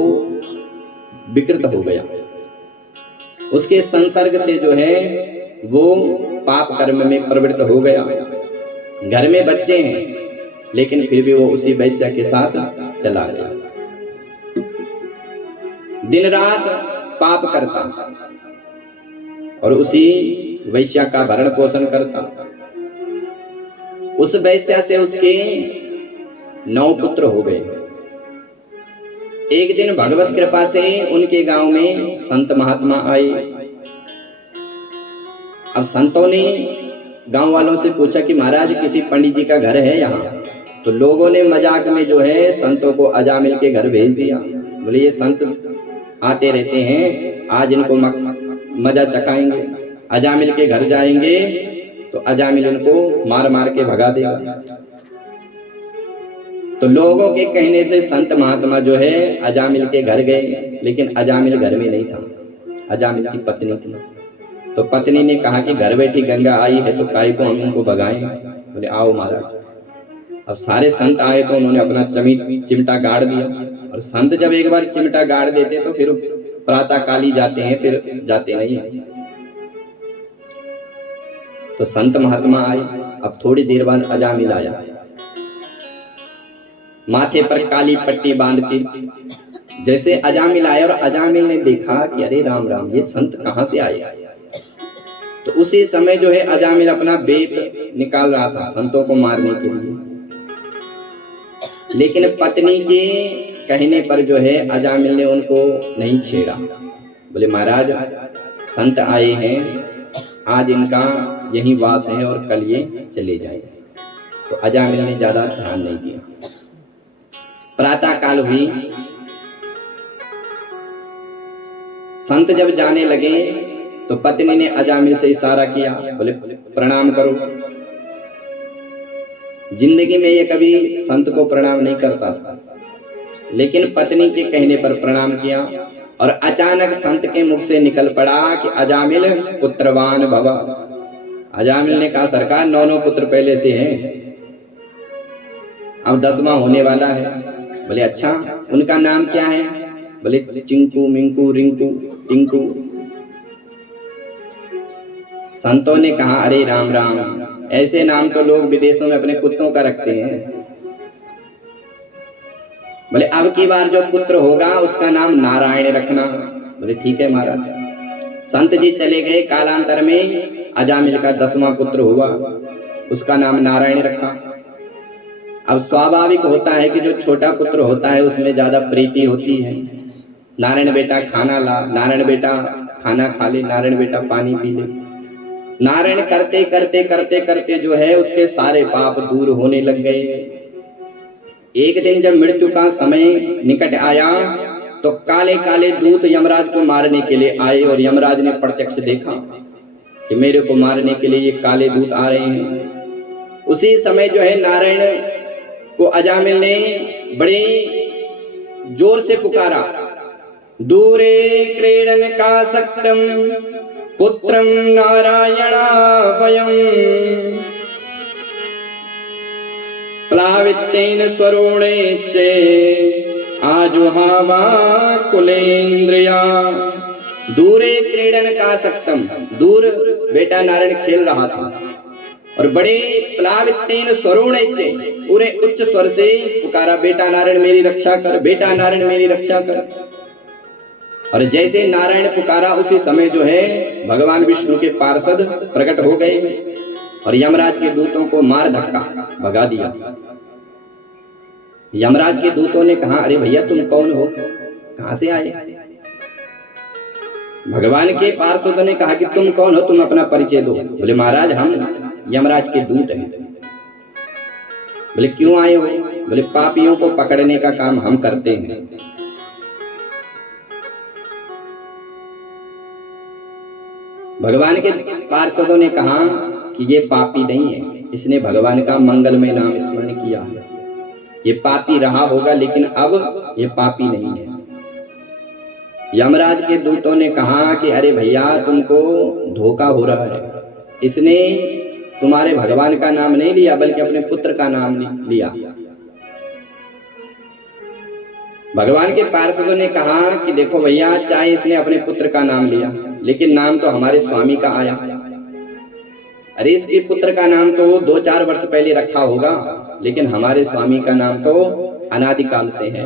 विकृत हो गया। उसके संसर्ग से जो है वो पाप कर्म में प्रवृत्त हो गया। घर में बच्चे हैं लेकिन फिर भी वो उसी वैश्या के साथ चला गया। दिन रात पाप करता और उसी वैश्या का भरण पोषण करता। उस वैश्या से उसके 9 पुत्र हो गए। एक दिन भगवत कृपा से उनके गांव में संत महात्मा आए। अब संतों ने गांव वालों से पूछा कि महाराज किसी पंडित जी का घर है यहाँ? तो लोगों ने मजाक में जो है संतों को अजामिल के घर भेज दिया। बोले ये संत आते रहते हैं, आज इनको मजा चखाएंगे। अजामिल के घर जाएंगे तो अजामिल इनको मार मार के भगा देगा। तो लोगों के कहने से संत महात्मा जो है अजामिल के घर गए, लेकिन अजामिल घर में नहीं था, अजामिल की पत्नी थी। तो पत्नी ने कहा कि घर बैठी गंगा आई है तो काय को हम इनको भगाएं। बोले आओ महाराज। अब सारे संत आए तो उन्होंने अपना चिमटा गाड़ दिया। और संत जब एक बार चिमटा गाड़ देते तो फिर प्रातः काली जाते हैं, फिर जाते नहीं है। तो संत महात्मा आए। अब थोड़ी देर बाद अजामिल आया, माथे पर काली पट्टी बांध के। जैसे अजामिल आया और अजामिल ने देखा कि अरे राम राम, ये संत कहां से आए। तो उसी समय जो है अजामिल अपना बेत निकाल रहा था संतों को मारने के लिए। लेकिन पत्नी के कहने पर जो है अजामिल ने उनको नहीं छेड़ा। बोले महाराज संत आए हैं, आज इनका यही वास है और कल ये चले जाएंगे। तो अजामिल ने ज्यादा ध्यान नहीं दिया। प्रातः काल हुई, संत जब जाने लगे तो पत्नी ने अजामिल से इशारा किया, बोले प्रणाम करो। जिंदगी में ये कभी संत को प्रणाम नहीं करता था, लेकिन पत्नी के कहने पर प्रणाम किया। और अचानक संत के मुख से निकल पड़ा कि अजामिल पुत्रवान भव। अजामिल ने कहा सरकार 9 पुत्र पहले से हैं, अब 10वां होने वाला है। बोले अच्छा, उनका नाम क्या है? बोले चिंकू मिंकू रिंकू टिंकू। संतों ने कहा अरे राम राम, ऐसे नाम तो लोग विदेशों में अपने कुत्तों का रखते हैं। बोले अब की बार जो पुत्र होगा उसका नाम नारायण रखना। बोले ठीक है महाराज। संत जी चले गए। कालांतर में अजामिल का 10वां पुत्र हुआ, उसका नाम नारायण रखा। अब स्वाभाविक होता है कि जो छोटा पुत्र होता है उसमें ज्यादा प्रीति होती है। नारायण बेटा खाना ला, नारायण बेटा खाना खा ले, नारायण बेटा पानी पी ले। नारायण करते करते करते करते जो है उसके सारे पाप दूर होने लग गए। एक दिन जब मृत्यु का समय निकट आया तो काले काले दूत यमराज को मारने के लिए आए और यमराज ने प्रत्यक्ष देखा कि मेरे को मारने के लिए ये काले दूत आ रहे हैं। उसी समय जो है नारायण को अजामिल ने बड़े जोर से पुकारा, दूरे क्रीडन का सक्तम पुत्रम नारायणाभयम् प्लावितेन स्वरूणे चे आजुहावा कुलेन्द्रिया। दूरे क्रीडन का सक्तम, दूर बेटा नारायण खेल रहा था और बड़े प्लावितेन स्वरूणे चे, पूरे उच्च स्वर से पुकारा, बेटा नारायण मेरी रक्षा कर, बेटा नारायण मेरी रक्षा कर। और जैसे नारायण पुकारा उसी समय जो है भगवान विष्णु के पार्षद प्रकट हो गए और यमराज के दूतों को मार धक्का भगा दिया। यमराज के दूतों ने कहा अरे भैया तुम कौन हो, कहां से आए? भगवान के पार्षदों ने कहा कि तुम कौन हो, तुम अपना परिचय दो। बोले महाराज हम यमराज के दूत हैं। बोले क्यों आए हो? बोले पापियों को पकड़ने का काम हम करते हैं। भगवान के पार्षदों ने कहा कि ये पापी नहीं है, इसने भगवान का मंगलमय नाम स्मरण किया है। ये पापी रहा होगा लेकिन अब ये पापी नहीं है। यमराज के दूतों ने कहा कि अरे भैया तुमको धोखा हो रहा है, इसने तुम्हारे भगवान का नाम नहीं लिया बल्कि अपने पुत्र का नाम लिया। भगवान के पार्षदों ने कहा कि देखो भैया, चाहे इसने अपने पुत्र का नाम लिया लेकिन नाम तो हमारे स्वामी का आया। अरे इसके पुत्र का नाम तो 2-4 वर्ष पहले रखा होगा, लेकिन हमारे स्वामी का नाम तो अनादिकाल से है।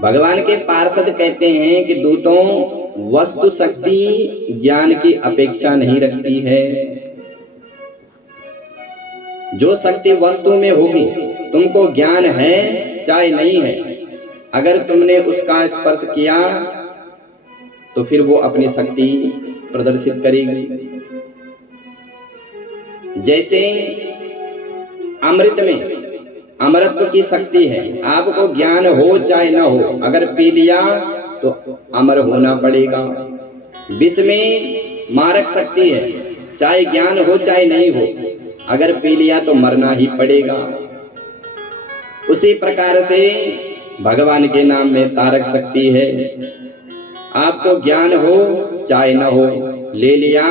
भगवान के पार्षद कहते हैं कि दूतों वस्तु शक्ति ज्ञान की अपेक्षा नहीं रखती है। जो शक्ति वस्तु में होगी, तुमको ज्ञान है चाहे नहीं है, अगर तुमने उसका स्पर्श किया तो फिर वो अपनी शक्ति प्रदर्शित करेगी। जैसे अमृत में अमरत्व की शक्ति है, आपको ज्ञान हो चाहे न हो, अगर पी लिया तो अमर होना पड़ेगा। विष में मारक शक्ति है, चाहे ज्ञान हो चाहे नहीं हो, अगर पी लिया तो मरना ही पड़ेगा। उसी प्रकार से भगवान के नाम में तारक शक्ति है। आपको ज्ञान हो चाहे न हो, ले लिया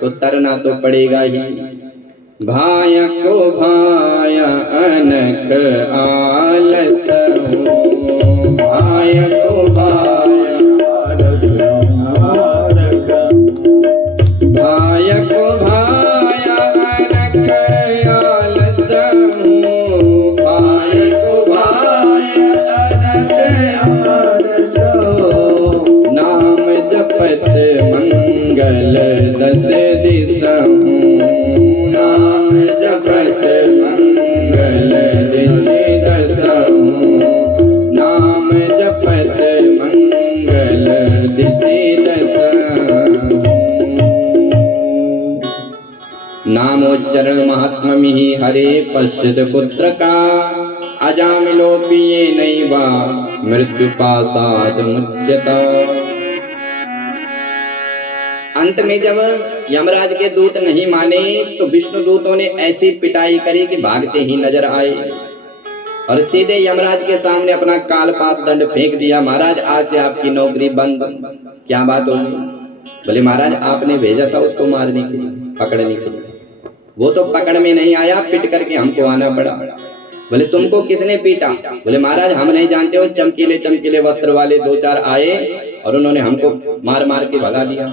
तो तरना तो पड़ेगा ही। भाय को भाय अनख आलस हो, भाय को भाय अनख आलस, भाय को भाय अनख आलस हो, भाय को भाय अनख आलस हो। नाम जपत मंगल 10 दिसहु, नाम जपत मंगल ही हरे पश्चिद पुत्र का, अजामिलो पिए नैवा मृत्यु पासाद मुच्यता। अंत में जब यमराज के दूत नहीं माने तो विष्णु दूतों ने ऐसी पिटाई करी कि भागते ही नजर आए और सीधे यमराज के सामने अपना कालपाश दंड फेंक दिया। महाराज आज से आपकी नौकरी बंद। क्या बात होगी? बोले महाराज आपने भेजा था उसको मारने के लिए, पकड़ने के लिए, वो तो पकड़ में नहीं आया, पिट करके हमको आना पड़ा। बोले तुमको किसने पीटा? बोले महाराज हम नहीं जानते हो, चमकीले चमकीले वस्त्र वाले 2-4 आए और उन्होंने हमको मार मार के भगा दिया।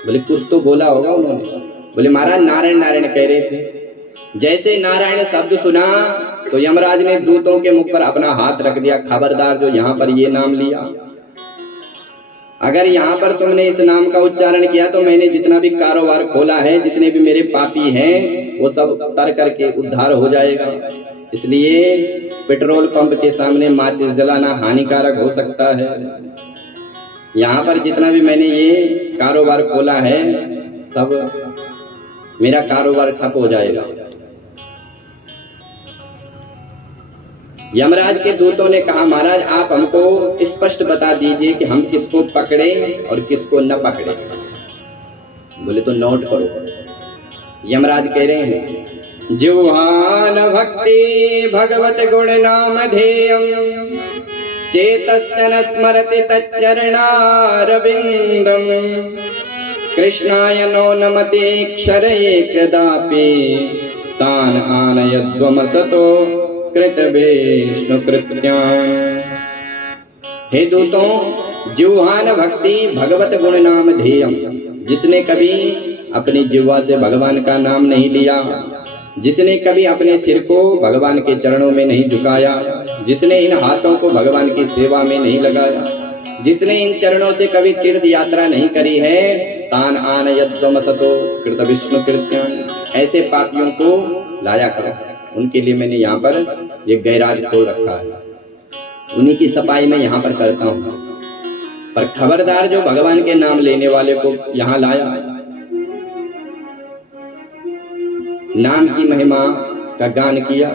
बोले कुछ तो बोला होगा उन्होंने। बोले महाराज नारायण नारायण कह रहे थे। जैसे नारायण शब्द सुना तो यमराज ने दूतों के मुख पर अपना हाथ रख दिया, खबरदार जो यहाँ पर ये नाम लिया, अगर यहाँ पर तुमने इस नाम का उच्चारण किया तो मैंने जितना भी कारोबार खोला है, जितने भी मेरे पापी हैं वो सब तर करके उद्धार हो जाएगा। इसलिए पेट्रोल पंप के सामने माचिस जलाना हानिकारक हो सकता है। यहाँ पर जितना भी मैंने ये कारोबार खोला है सब मेरा कारोबार ठप हो जाएगा। यमराज के दूतों ने कहा महाराज आप हमको स्पष्ट बता दीजिए कि हम किसको पकड़े और किसको न पकड़े। बोले तो नोट करो। यमराज कह रहे हैं जिह्वान भक्ति भगवत गुण नाम ध्येयम चेतश्चन स्मरति तच्चरणारविंदम कृष्णाय नो नमते क्षर एकदापि तान आनयध्वमसतो कृत विष्णु कृत्यान्। हे दूतों, जिह्वान भक्ति भगवत गुण नाम ध्येयम, जिसने कभी अपनी जिह्वा से भगवान का नाम नहीं लिया, जिसने कभी अपने सिर को भगवान के चरणों में नहीं झुकाया, जिसने इन हाथों को भगवान की सेवा में नहीं लगाया, जिसने इन चरणों से कभी तीर्थ यात्रा नहीं करी है, तान आनयध्वमसतो कृत विष्णु कृत्यान्, ऐसे पापियों को लाया करो। उनके लिए मैंने यहाँ पर ये गैराज खोल रखा है, उन्हीं की सफाई में यहाँ पर करता हूँ। पर खबरदार जो भगवान के नाम लेने वाले को यहाँ लाया, नाम की महिमा का गान किया।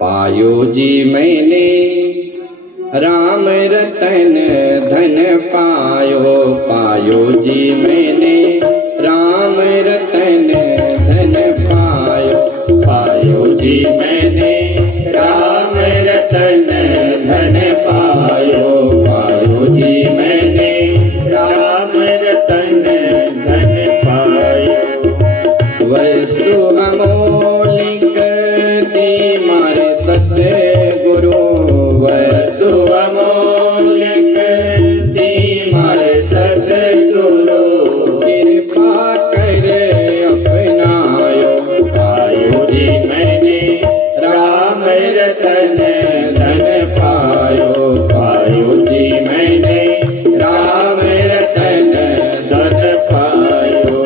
पायो जी मैंने राम रतन धन पायो, पायो जी मैंने राम रतन धन पायो, पायो जी मैंने राम रतन धन पायो, पायो जी मैंने राम रतन धन पायो। वस्तु अमोलिक दी मारे सतगुरु, वस्तु अमोलिक दी मारे सतगुरु, कृपा कर अपनायो, पायो जी मैंने राम रतन धन पायो, पायो जी मैंने राम रतन धन पायो।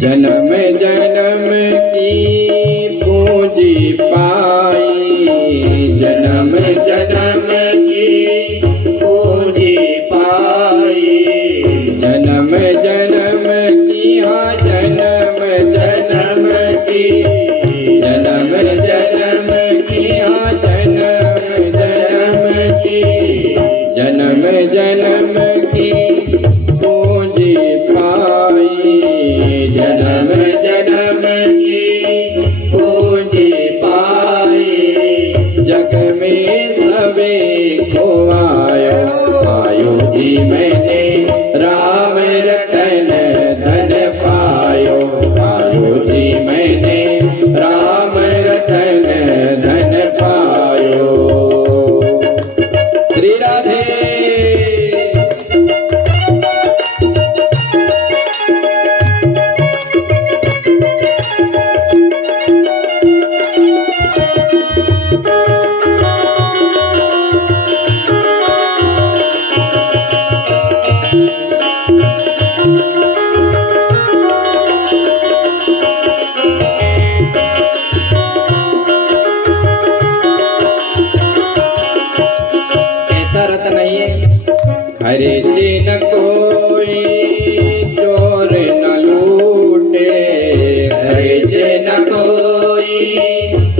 जन्म जन्म की पूंजी पाई, जन्म जन्म की पूंजी पाई, जन्म जन्म की हाँ जन्म जन्म की, जन्म जन्म की हाँ जन्म जन्म की, जन्म जन्म की पूंजी पाई, जन्म जन्म की पूंजी पाई, जग में सबे खोआयो, पायो जी मैंने राम रतन धन पायो, पायो जी मैंने राम रतन धन पायो। श्री राधे। खर्चे न कोई चोर न लूटे, खर्चे न कोई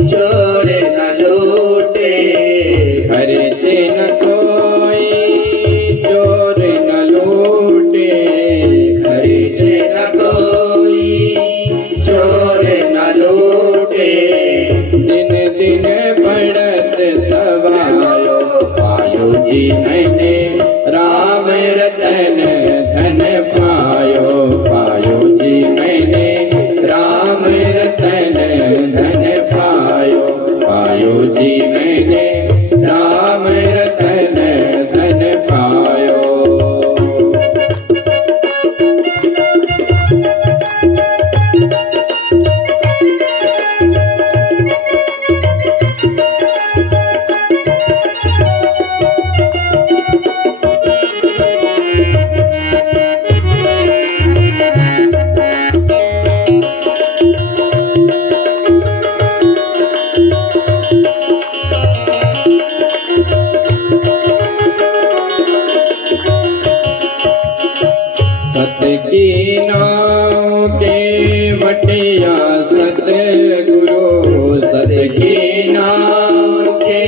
चोर न लूटे, खर्चे न कोई चोर न लूटे, खर्चे न कोई चोर न लूटे। दिन दिन बढ़त सवायो पायो जी मैंने राम रतन धन पायो, पायो जी मैंने राम रतन धन पायो, पायो जी मैंने राम रतन धन पायो। सत की नाव के बटिया सतगुरु, सत की नाव के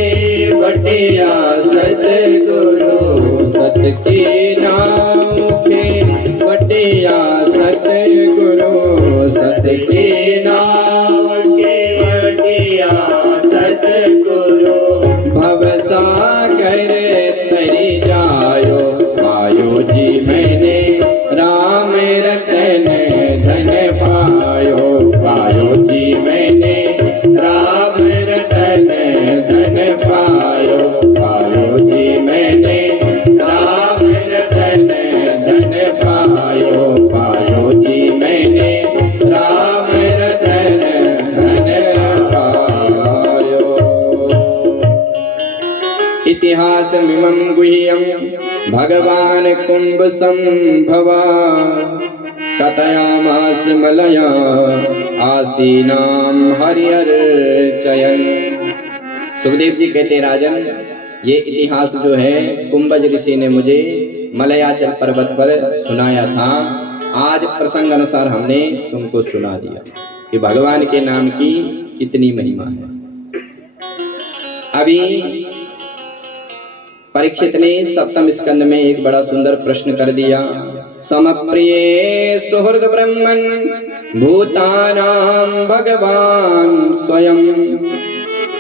बटिया सतगुरु, सत की नाव के बटिया सतगुरु, सत की नाव के बटिया सतगुरु। भवसागर तरी जायो पायो जी मैंने राम रतन धन पायो, पायो जी मैंने राम रतन धन पायो, पायो जी मैंने राम रतन धन पायो, पायो जी मैंने राम रतन धन पायो। इतिहास मिमं गुह्यं भगवान कुंभ संभवा, कथयामास मलया आसीनाम हरिहरचयन। सुखदेव जी कहते राजन, ये इतिहास जो है कुंभज ऋषि ने मुझे मलयाचल पर्वत पर सुनाया था। आज प्रसंग अनुसार हमने तुमको सुना दिया कि भगवान के नाम की कितनी महिमा है। अभी परीक्षित ने सप्तम स्कंद में एक बड़ा सुंदर प्रश्न कर दिया। समप्रिये सुहृद ब्रह्मन् भूतानां भगवान स्वयं,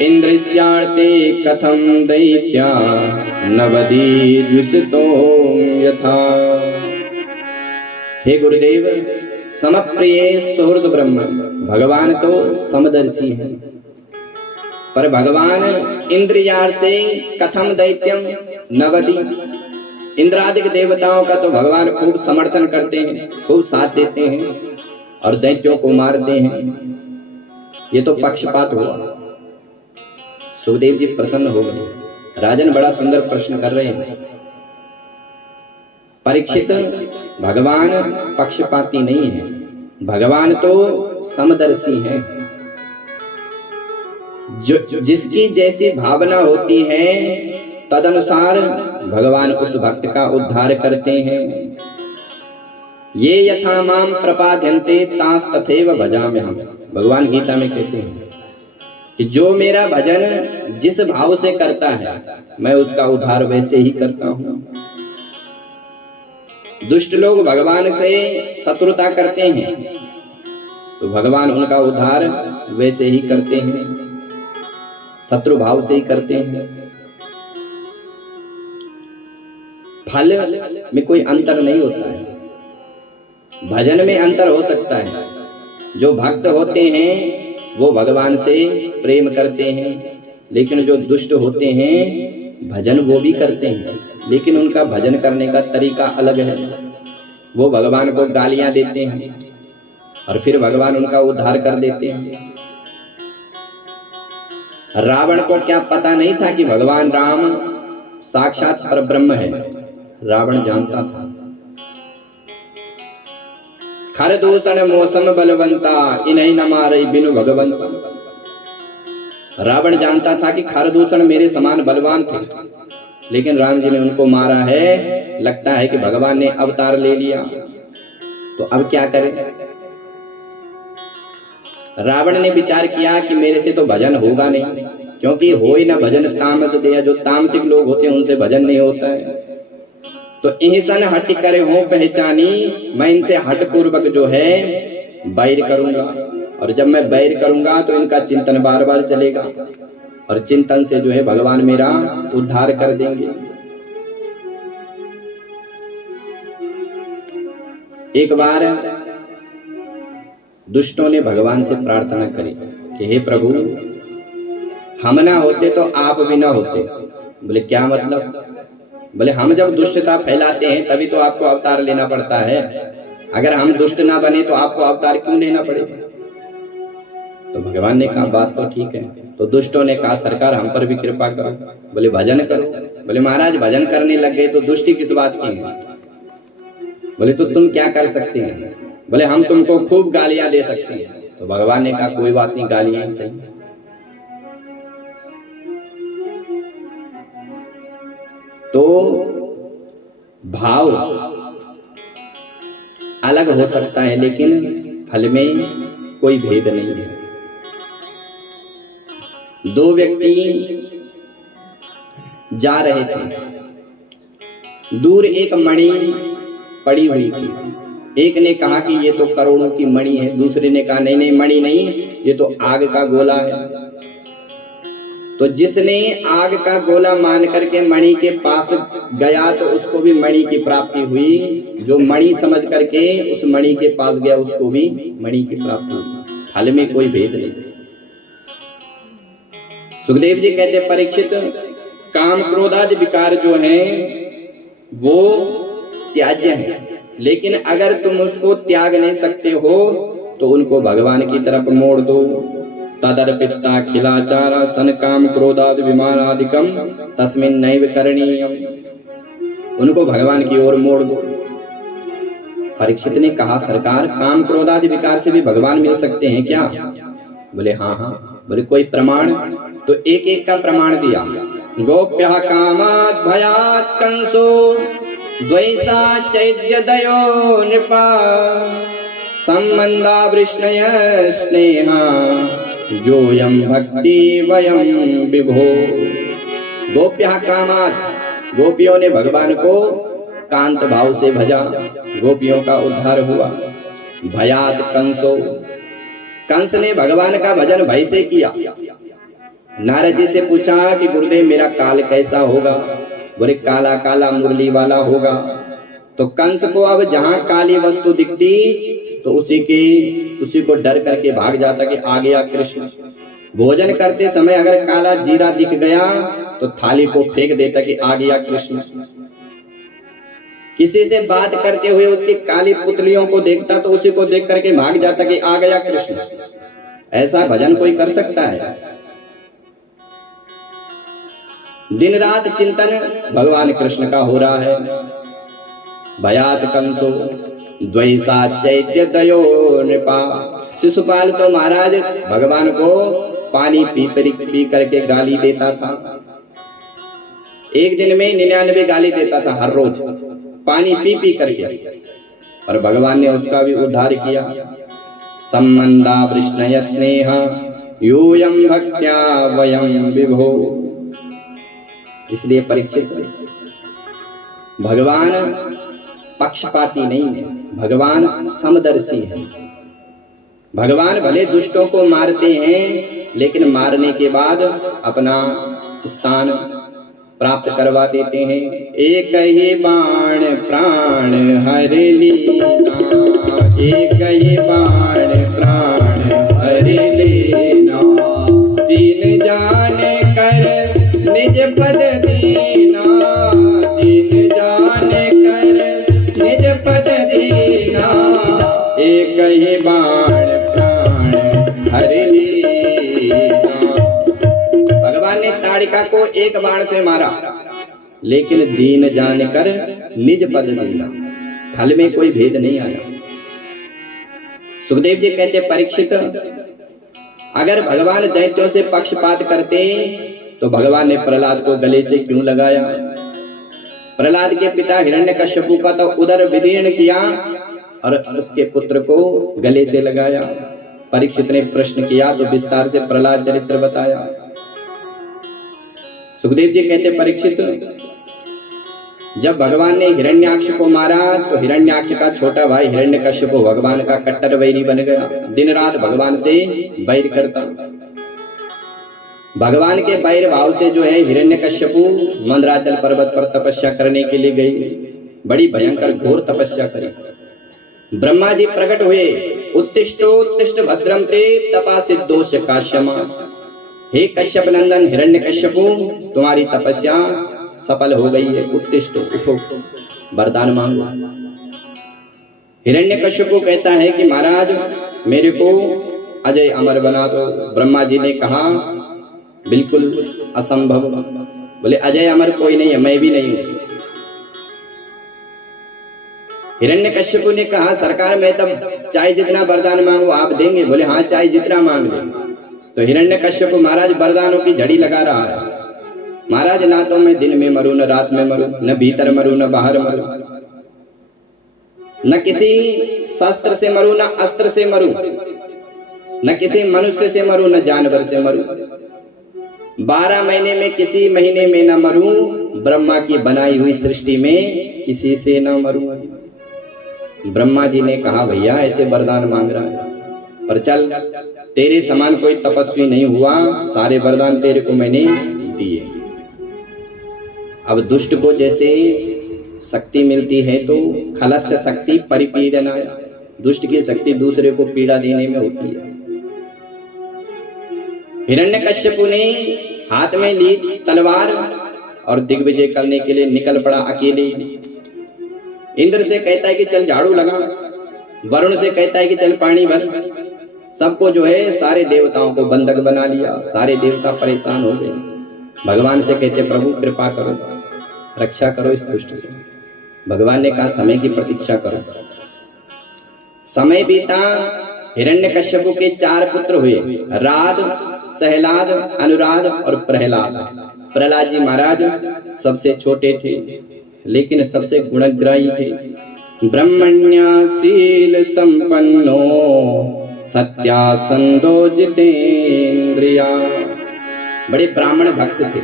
इंद्रियार्थे कथम दैत्या नवदी द्विषतो यथा। हे गुरुदेव, समप्रिये सुहृद ब्रह्म, भगवान तो समदर्शी है, पर भगवान इंद्रियार से कथम दैत्यम नवदी, इंद्रादिक देवताओं का तो भगवान खूब समर्थन करते हैं, खूब साथ देते हैं और दैत्यों को मारते हैं। ये तो पक्षपात हुआ। सुखदेव जी प्रसन्न हो गए। राजन बड़ा सुंदर प्रश्न कर रहे हैं। परीक्षित, भगवान पक्षपाती नहीं है, भगवान तो समदर्शी है। जो जिसकी जैसी भावना होती है तदनुसार भगवान उस भक्त का उद्धार करते हैं। ये यथा माम प्रपाद्यन्ते तास तथैव भजाम्यहम्। भगवान गीता में कहते हैं कि जो मेरा भजन जिस भाव से करता है मैं उसका उद्धार वैसे ही करता हूँ। दुष्ट लोग भगवान से शत्रुता करते हैं तो भगवान उनका उद्धार वैसे ही करते हैं, शत्रु भाव से ही करते हैं। फल में कोई अंतर नहीं होता है, भजन में अंतर हो सकता है। जो भक्त होते हैं वो भगवान से प्रेम करते हैं, लेकिन जो दुष्ट होते हैं भजन वो भी करते हैं, लेकिन उनका भजन करने का तरीका अलग है। वो भगवान को गालियां देते हैं और फिर भगवान उनका उद्धार कर देते हैं। रावण को क्या पता नहीं था कि भगवान राम साक्षात परब्रह्म है? रावण जानता था। खर दूषण मौसम बलवंता इन्हीं न मारे बिनु भगवंता। रावण जानता था कि खर दूषण मेरे समान बलवान थे, लेकिन राम जी ने उनको मारा है। लगता है कि भगवान ने अवतार ले लिया, तो अब क्या करें। रावण ने विचार किया कि मेरे से तो भजन होगा नहीं, क्योंकि हो ही ना भजन तामस दे, जो तामसिक लोग होते हैं उनसे भजन नहीं होता है। तो इंसान हट करे हो पहचानी, मैं इनसे हट पूर्वक जो है बैर करूंगा, और जब मैं बैर करूंगा तो इनका चिंतन बार बार चलेगा, और चिंतन से जो है भगवान मेरा उद्धार कर देंगे। एक बार दुष्टों ने भगवान से प्रार्थना करी कि हे प्रभु, हम ना होते तो आप भी ना होते। बोले क्या मतलब? बोले हम जब दुष्टता फैलाते हैं तभी तो आपको अवतार लेना पड़ता है, अगर हम दुष्ट ना बने तो आपको अवतार क्यों लेना पड़ेगा? तो भगवान ने कहा बात तो ठीक है। तो दुष्टों ने कहा सरकार हम पर भी कृपा करो। बोले भजन करो। बोले महाराज भजन करने लग गए तो दुष्टि किस बात की है? बोले तो तुम क्या कर सकते हैं? बोले हम तुमको खूब गालियां दे सकते हैं। तो भगवान ने कहा कोई बात नहीं, गालियां ही सही। तो भाव अलग हो सकता है लेकिन फल में कोई भेद नहीं है। दो व्यक्ति जा रहे थे, दूर एक मणि पड़ी हुई थी। एक ने कहा कि ये तो करोड़ों की मणि है, दूसरे ने कहा नहीं नहीं मणि नहीं, ये तो आग का गोला है। तो जिसने आग का गोला मान करके मणि के पास गया तो उसको भी मणि की प्राप्ति हुई, जो मणि समझ करके उस मणि के पास गया उसको भी मणि की प्राप्ति हुई। फल में कोई भेद नहीं। सुखदेव जी कहते परीक्षित, काम क्रोधादि विकार जो हैं वो त्याज्य हैं, लेकिन अगर तुम उसको त्याग नहीं सकते हो तो उनको भगवान की तरफ मोड़ दो। तदर्पिता खिलाचारा सन काम क्रोधादि विमानादिकम तस्मिन् नैव करणीयम। उनको भगवान की ओर मोड़ दो। परीक्षित ने कहा सरकार काम क्रोधादि विकार से भी भगवान मिल सकते हैं क्या? बोले हाँ हाँ। बोले कोई प्रमाण? तो एक एक का प्रमाण दिया। गोप्यः कामात् भयात् कंसो द्वैसा चैद्य दयो नृपा संबंधा वृष्णय स्नेहा योऽयं भक्ति वयं विभो। गोप्यः कामात्, गोपियों ने भगवान को कांत भाव से भजा, गोपियों का उद्धार हुआ। भयात कंसो, कंस ने भगवान का भजन भय से किया। नारद जी से पूछा कि गुरुदेव मेरा काल कैसा होगा? बोले काला काला मुरली वाला होगा। तो कंस को अब जहां काली वस्तु दिखती तो उसी को डर करके भाग जाता कि आ गया कृष्ण। भोजन करते समय अगर काला जीरा दिख गया तो थाली को फेंक देता कि आ गया कृष्ण। किसी से बात करते हुए उसकी काली पुतलियों को देखता तो उसी को देख करके भाग जाता कि आ गया कृष्ण। ऐसा भजन कोई कर सकता है? दिन रात चिंतन भगवान कृष्ण का हो रहा है। भयात कंसो द्वैसा चैत्य दयो नृपा। शिशुपाल तो महाराज भगवान को पानी पी करके गाली देता था। एक दिन में 99 गाली देता था हर रोज, पानी पी करके, और भगवान ने उसका भी उद्धार किया। संबंधा वृष्णय स्नेहा यूयं भक्त्या वयं विभो। इसलिए परीक्षित, भगवान पक्षपाती नहीं है, भगवान समदर्शी है। भगवान भले दुष्टों को मारते हैं लेकिन मारने के बाद अपना स्थान प्राप्त करवा देते हैं। एक ही बाण प्राण हर लीना, एक ही बाण प्राण हर लेना। दीन जान कर निज पद दीना, दीन जान कर निज पद दीना। एक ही बाण प्राण हर लीना। भगवान ने ताड़िका को एक बाण से मारा, लेकिन दीन जानकर निज पद दीना, फल में कोई भेद नहीं आया। सुखदेव जी कहते परीक्षित, अगर भगवान दैत्यों से पक्षपात करते तो भगवान ने प्रहलाद को गले से क्यों लगाया? प्रहलाद के पिता हिरण्यकश्यपु का तो उदर विदीर्ण किया और उसके पुत्र को गले से लगाया। परीक्षित ने प्रश्न किया तो विस्तार से प्रहलाद चरित्र बताया। सुखदेव जी कहते, परीक्षित, जब भगवान ने हिरण्याक्ष को मारा तो हिरण्याक्ष का छोटा भाई हिरण्यकश्यप भगवान का कट्टर वैरी बन गया। दिन रात भगवान से वैर करता। भगवान के वैर भाव से जो है हिरण्यकश्यपु मंदराचल पर्वत पर तपस्या करने के लिए गई। बड़ी भयंकर घोर तपस्या करी। ब्रह्मा जी प्रकट हुए। उत्तिष्ठोत्तिष्ठ भद्रम ते तपा सिद्धोष काश्यमा। हे कश्यप नंदन हिरण्यकश्यपु, तुम्हारी तपस्या सफल हो गई है। उत्तिष्ठ, उठो, वरदान मांगो। हिरण्यकश्यपु कहता है कि महाराज मेरे को अजय अमर बना दो। ब्रह्मा जी ने कहा बिल्कुल असंभव। बोले अजय अमर कोई नहीं है, मैं भी नहीं हूं। हिरण्यकश्यपु ने कहा सरकार मैं तब चाहे जितना वरदान मांगो आप देंगे। बोले हाँ चाहे जितना मांग ले। तो हिरण्यकश्यप महाराज वरदानों की झड़ी लगा रहा है। महाराज ना तो मैं दिन में मरूं न रात में मरूं, न भीतर मरूं न बाहर मरूं, न किसी शस्त्र से मरूं न अस्त्र से मरूं, न किसी मनुष्य से मरूं न जानवर से मरूं। 12 महीने में किसी महीने में न मरूं, ब्रह्मा की बनाई हुई सृष्टि में किसी से न मरूं। ब्रह्मा जी ने कहा भैया ऐसे वरदान मांग रहा है, पर चल तेरे समान कोई तपस्वी नहीं हुआ, सारे वरदान तेरे को मैंने दिए। अब दुष्ट को जैसे शक्ति मिलती है तो खलस्य शक्ति परिपीड़ना, दुष्ट की शक्ति दूसरे को पीड़ा देने में होती है। हिरण्यकश्यपु ने हाथ में ली तलवार और दिग्विजय करने के लिए निकल पड़ा अकेले। इंद्र से कहता है कि चल झाड़ू लगा, वरुण से कहता है कि चल पानी भर। सबको जो है सारे देवताओं को बंधक बना लिया। सारे देवता परेशान हो गए। भगवान से कहते प्रभु कृपा करो, रक्षा करो इस दुष्ट से। भगवान ने कहा समय की प्रतीक्षा करो। समय बीता। हिरण्यकश्यपु के 4 पुत्र हुए, राद, सहलाद, अनुराद और प्रहलाद। प्रहलाद जी महाराज सबसे छोटे थे लेकिन सबसे गुणग्राही थे। ब्रह्मण्याशील संपन्नो सत्यासंदो जितेंद्रिया, बड़े ब्राह्मण भक्त थे।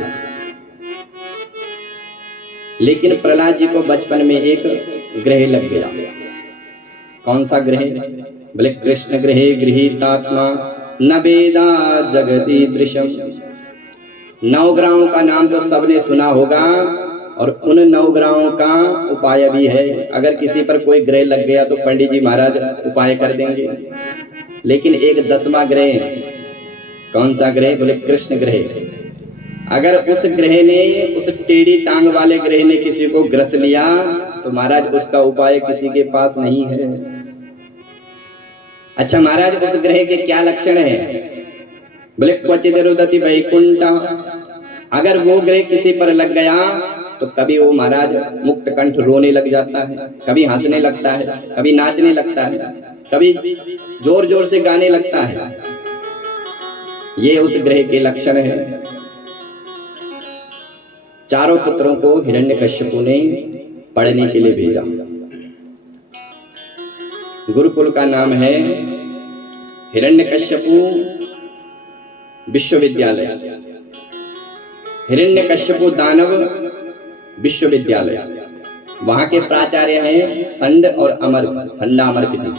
लेकिन प्रहलाद जी को बचपन में एक ग्रह लग गया। कौन सा ग्रह? बोले कृष्ण ग्रहे गृहीतात्मा न वेदा जगदीदृशम। 9 ग्रहों का नाम तो सबने सुना होगा और उन 9 ग्रहों का उपाय भी है। अगर किसी पर कोई ग्रह लग गया तो पंडित जी महाराज उपाय कर देंगे। लेकिन एक 10वां ग्रह, कौन सा ग्रह? बोले कृष्ण ग्रह। अगर उस ग्रह ने, उस टेढ़ी टांग वाले ग्रह ने किसी को ग्रस लिया तो महाराज उसका उपाय किसी के पास नहीं है। अच्छा महाराज उस ग्रह के क्या लक्षण है? बोले क्वचित रुदति वैकुंठ। अगर वो ग्रह किसी पर लग गया तो कभी वो महाराज मुक्त कंठ रोने लग जाता है, कभी हंसने लगता है, कभी नाचने लगता है, कभी जोर जोर से गाने लगता है। ये उस ग्रह के लक्षण है। 4 पुत्रों को हिरण्यकश्यपु ने पढ़ने के लिए भेजा। गुरुकुल का नाम है हिरण्यकश्यपु विश्वविद्यालय, हिरण्यकश्यपु दानव विश्वविद्यालय। वहां के प्राचार्य हैं संड और अमर्क, संडामर्क जी।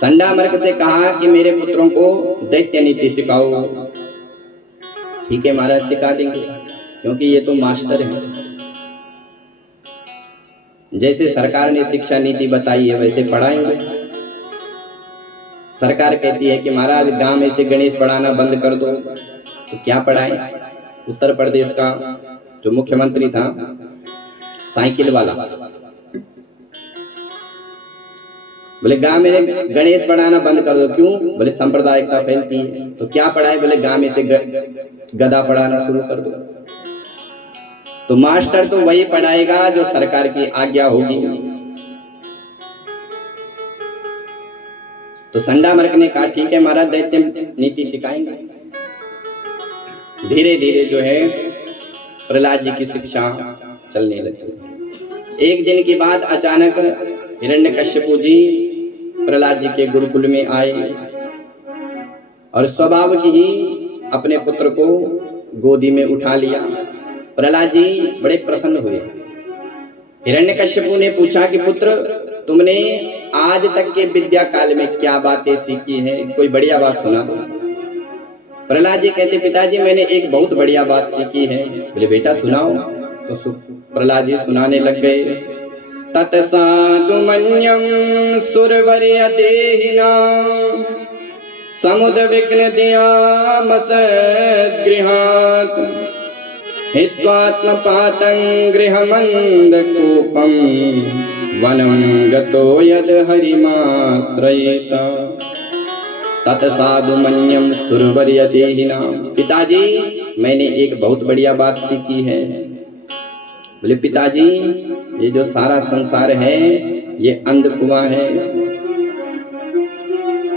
संडामर्क से कहा कि मेरे पुत्रों को दैत्य नीति सिखाओ। ठीक है महाराज सिखा देंगे, क्योंकि ये तो मास्टर हैं। जैसे सरकार ने शिक्षा नीति बताई है वैसे पढ़ाएंगे। सरकार कहती है कि महाराज गांव में से गणेश पढ़ाना बंद कर दो, तो क्या पढ़ाएं? उत्तर प्रदेश का जो मुख्यमंत्री था साइकिल वाला, बोले गांव में गणेश पढ़ाना बंद कर दो। क्यों? बोले सांप्रदायिकता फैलती है। तो क्या पढ़ाए? बोले गांव में से गधा पढ़ाना शुरू कर दो। तो मास्टर तो वही पढ़ाएगा जो सरकार की आज्ञा होगी। तो संडामर्क ने कहा ठीक है महाराज दैत्य नीति सिखाएंगे। धीरे धीरे जो है प्रहलाद जी की शिक्षा चलने लगी। एक दिन की बात, अचानक हिरण्यकश्यपु जी प्रहलाद जी के गुरुकुल में आए और स्वभाव की ही अपने पुत्र को गोदी में उठा लिया। प्रहलाद जी बड़े प्रसन्न हुए। हिरण्यकश्यपु ने पूछा कि पुत्र, तुमने आज तक के विद्या काल में क्या बातें सीखी हैं, कोई बढ़िया बात सुना दो। प्रहलाद जी कहते, पिताजी मैंने एक बहुत बढ़िया बात सीखी है। बोले बेटा सुनाओ। तो प्रहलाद जी सुनाने लग गए। तत्साधुमन्यं सुरवर्य देहिना समुद्र विघ्न दियामसद्गृहात् हित्वात्मपातं गृहमन्दकूपं वनं गतो यद् हरिमाश्रयेत तत्साधुमन्यं सुरवर्य देहिना। पिताजी मैंने एक बहुत बढ़िया बात सीखी है। बोले पिताजी ये जो सारा संसार है ये अंधकुआं है,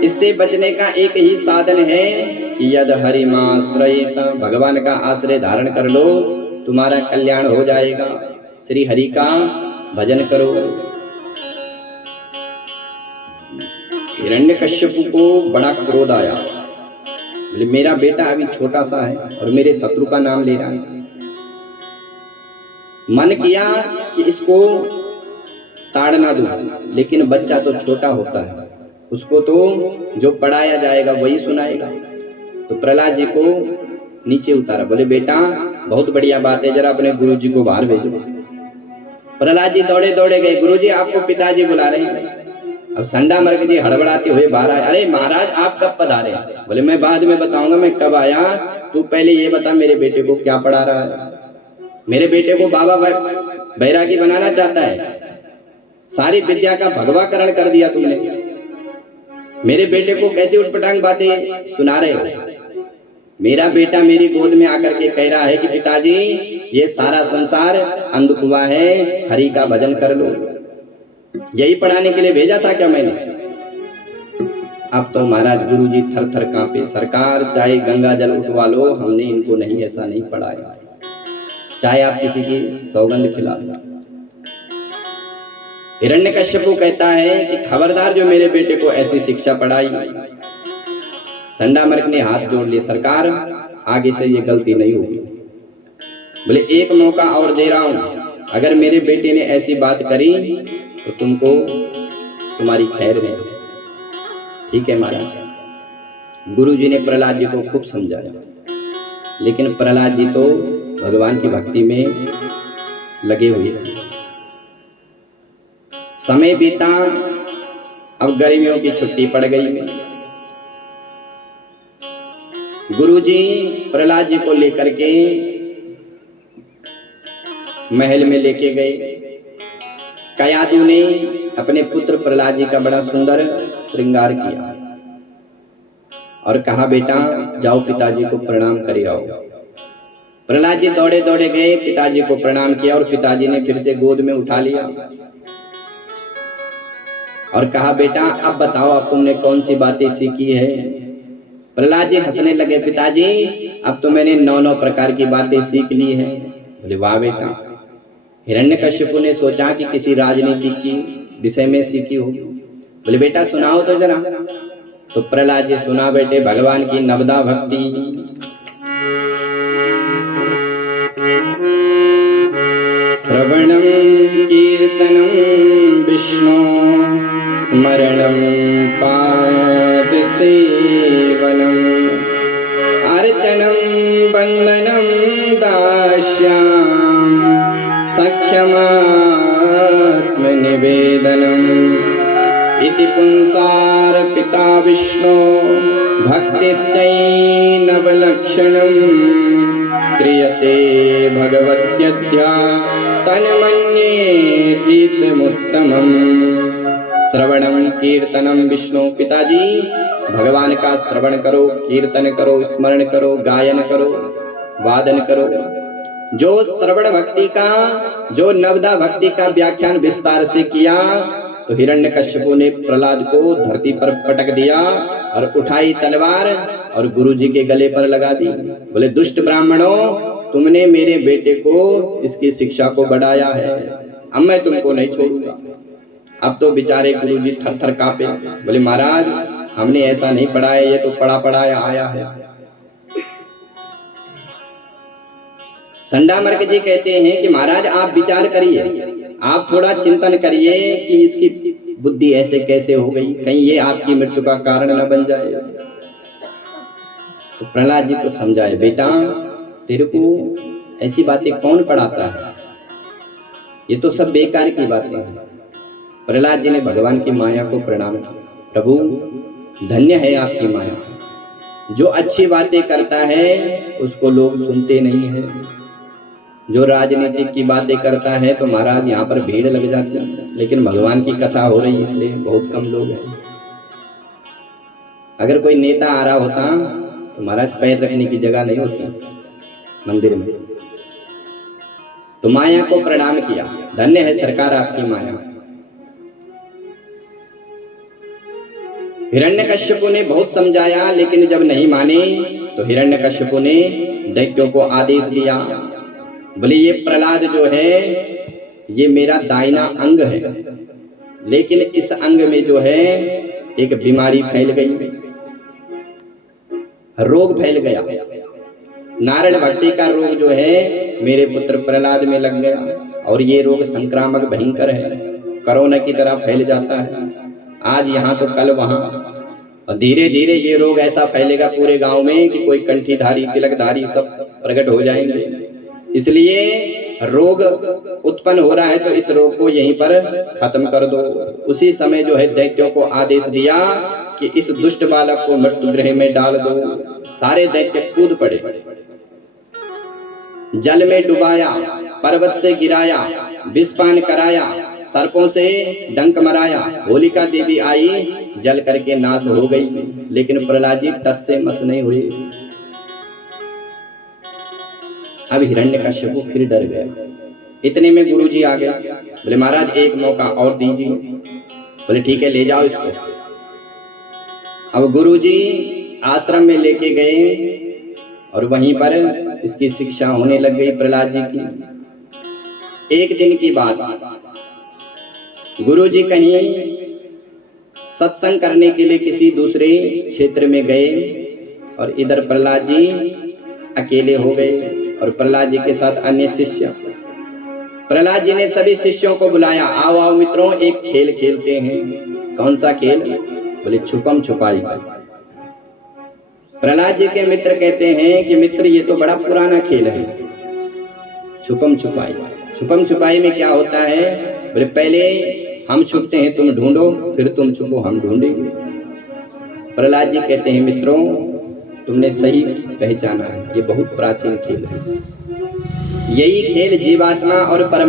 इससे बचने का एक ही साधन है कि यद हरिमाश्रयेत, भगवान का आश्रय धारण कर लो, तुम्हारा कल्याण हो जाएगा। श्री हरि का भजन करो। हिरण्यकश्यपु को बड़ा क्रोध आया। बोले मेरा बेटा अभी छोटा सा है और मेरे शत्रु का नाम ले रहा है। मन किया कि इसको ताड़ना दूं, लेकिन बच्चा तो छोटा होता है, उसको तो जो पढ़ाया जाएगा वही सुनाएगा। तो प्रहलाद जी को नीचे उतारा। बोले बेटा बहुत बढ़िया बात है, जरा अपने गुरुजी को बाहर भेजो। प्रहलाद जी दौड़े दौड़े गए। गुरुजी आपको पिताजी बुला रहे हैं। अब संडा मर्ग जी हड़बड़ाते हुए बाहर आए। अरे महाराज आप कब पधारे? बोले मैं बाद में बताऊंगा, मैं कब आया, तू पहले ये बता मेरे बेटे को क्या पढ़ा रहा है। मेरे बेटे को बाबा बैरागी बनाना चाहता है, सारी विद्या का भगवाकरण कर दिया तुमने। मेरे बेटे को कैसी उटपटांग बातें सुना रहे हो। मेरा बेटा मेरी गोद में आकर के कह रहा है कि पिताजी ये सारा संसार अंधकुआं है, हरि का भजन कर लो। यही पढ़ाने के लिए भेजा था क्या मैंने? अब तो महाराज गुरुजी थर थर कांपे। सरकार चाहे गंगा जल उठवा लो, हमने इनको नहीं ऐसा नहीं पढ़ाया, चाहे आप किसी की सौगंध खिला दो। हिरण्यकश्यपु कहता है कि खबरदार जो मेरे बेटे को ऐसी शिक्षा पढ़ाई। संडामर्क ने हाथ जोड़ लिए, सरकार आगे से ये गलती नहीं होगी। बोले एक मौका और दे रहा हूं, अगर मेरे बेटे ने ऐसी बात करी तो तुमको तुम्हारी खैर नहीं। ठीक है महाराज। गुरुजी ने प्रहलाद जी को खूब समझाया, लेकिन प्रहलाद जी तो भगवान की भक्ति में लगे हुए थे। समय बीता, अब गर्मियों की छुट्टी पड़ गई। गुरुजी प्रहलाद जी को लेकर के महल में लेके गए। कयादू ने अपने पुत्र प्रहलाद जी का बड़ा सुंदर श्रृंगार किया और कहा बेटा जाओ पिताजी को प्रणाम करे आओ। प्रहलाद जी दौड़े दौड़े गए, पिताजी को प्रणाम किया और पिताजी ने फिर से गोद में उठा लिया और कहा बेटा अब बताओ अब तुमने कौन सी बातें सीखी है। प्रहलाद जी हंसने लगे। पिताजी अब तो मैंने 9 प्रकार की बातें सीख ली है। बोले वाह बेटा। हिरण्यकश्यपु ने सोचा कि किसी राजनीति की विषय में सीखी हो। बोले बेटा सुनाओ तो जरा। तो प्रहलाद जी सुना बेटे भगवान की नवदा भक्ति। श्रवणं कीर्तनं विष्णु स्मरणं पादसेवनम् अर्चनं वन्दनं दास्यां सख्यमात्मनिवेदनम् इति पुंसार्पिता विष्णु भक्तिश्चैनवलक्षणम् क्रियते भगवत्यध्या तन्मन्येतीत्मुत्तमम्। श्रवणं कीर्तनं विष्णु। पिताजी भगवान का श्रवण करो, कीर्तन करो, स्मरण करो, गायन करो, वादन करो। जो श्रवण भक्ति का, जो नवदा भक्ति का व्याख्यान विस्तार से किया तो हिरण्यकश्यपु ने प्रहलाद को धरती पर पटक दिया और उठाई तलवार और गुरुजी के गले पर लगा दी। बोले दुष्ट ब्राह्मणों तुमने मेरे बेटे को इसकी शिक्षा को बढ़ाया है, अब मैं तुमको नहीं छोड़ूंगा। अब तो बेचारे गुरुजी थर थर कांपे, बोले महाराज हमने ऐसा नहीं पढ़ाया, ये तो पढ़ा पढ़ाया आया है। संडामर्क जी कहते हैं कि महाराज आप विचार करिए, आप थोड़ा चिंतन करिए कि इसकी बुद्धि ऐसे कैसे हो गई, कहीं ये आपकी मृत्यु का कारण न बन जाए। तो प्रहलाद जी को समझाए, बेटा तेरे को ऐसी बातें कौन पढ़ाता है, ये तो सब बेकार की बातें हैं। प्रहलाद जी ने भगवान की माया को प्रणाम किया, प्रभु धन्य है आपकी माया, जो अच्छी बातें करता है उसको लोग सुनते नहीं है, जो राजनीतिक की बातें करता है तो महाराज यहाँ पर भीड़ लग जाती है, लेकिन भगवान की कथा हो रही इसलिए बहुत कम लोग हैं। अगर कोई नेता आ रहा होता तो महाराज पैर रखने की जगह नहीं होती मंदिर में। तो माया को प्रणाम किया, धन्य है सरकार आपकी माया। हिरण्यकश्यपु ने बहुत समझाया, लेकिन जब नहीं माने तो हिरण्यकश्यपु ने दैत्यों को आदेश दिया, बोले ये प्रहलाद जो है ये मेरा दाहिना अंग है, लेकिन इस अंग में जो है एक बीमारी फैल गई, रोग फैल गया। नारायण भट्टी का रोग जो है मेरे पुत्र प्रहलाद में लग गया, और ये रोग संक्रामक भयंकर है, कोरोना की तरह फैल जाता है, आज यहाँ तो कल वहां, और धीरे धीरे ये रोग ऐसा फैलेगा पूरे गांव में कि कोई कंठीधारी तिलकधारी सब प्रकट हो जाएंगे। इसलिए रोग उत्पन्न हो रहा है तो इस रोग को यहीं पर खत्म कर दो। उसी समय जो है दैत्यों को आदेश दिया कि इस दुष्ट बालक को मृत्यु गृह में डाल दो। सारे दैत्य कूद पड़े, जल में डुबाया, पर्वत से गिराया, विषपान कराया, सर्पों से डंक मराया। होलिका देवी आई, जल करके नाश हो गई, लेकिन प्रहलाद जी टस से मस नहीं हुए। अब हिरण्यकश्यप फिर डर गया। इतने में गुरुजी आ गए, बोले महाराज एक मौका और दीजिए। बोले ठीक है ले जाओ इसको। अब गुरुजी आश्रम में लेके गए और वहीं पर इसकी शिक्षा होने लग गई प्रहलाद जी की। एक दिन की बात, गुरुजी कहीं सत्संग करने के लिए किसी दूसरे क्षेत्र में गए और इधर प्रहलाद जी अकेले हो गए और प्रहलाद जी के साथ अन्य शिष्य। प्रहलाद जी ने सभी शिष्यों को बुलाया, आओ आओ मित्रों एक खेल खेलते हैं। कौन सा खेल? बोले छुपम छुपाई। प्रहलाद जी के मित्र कहते हैं कि मित्र ये तो बड़ा पुराना खेल है, छुपम छुपाई। छुपम छुपाई में क्या होता है? बोले पहले हम छुपते हैं तुम ढूंढो, फिर तुम छुपो हम ढूंढेंगे। प्रहलाद जी कहते हैं मित्रों तुमने सही पहचाना है, ये बहुत प्राचीन खेल है। यही खेल जीवात्मा और परम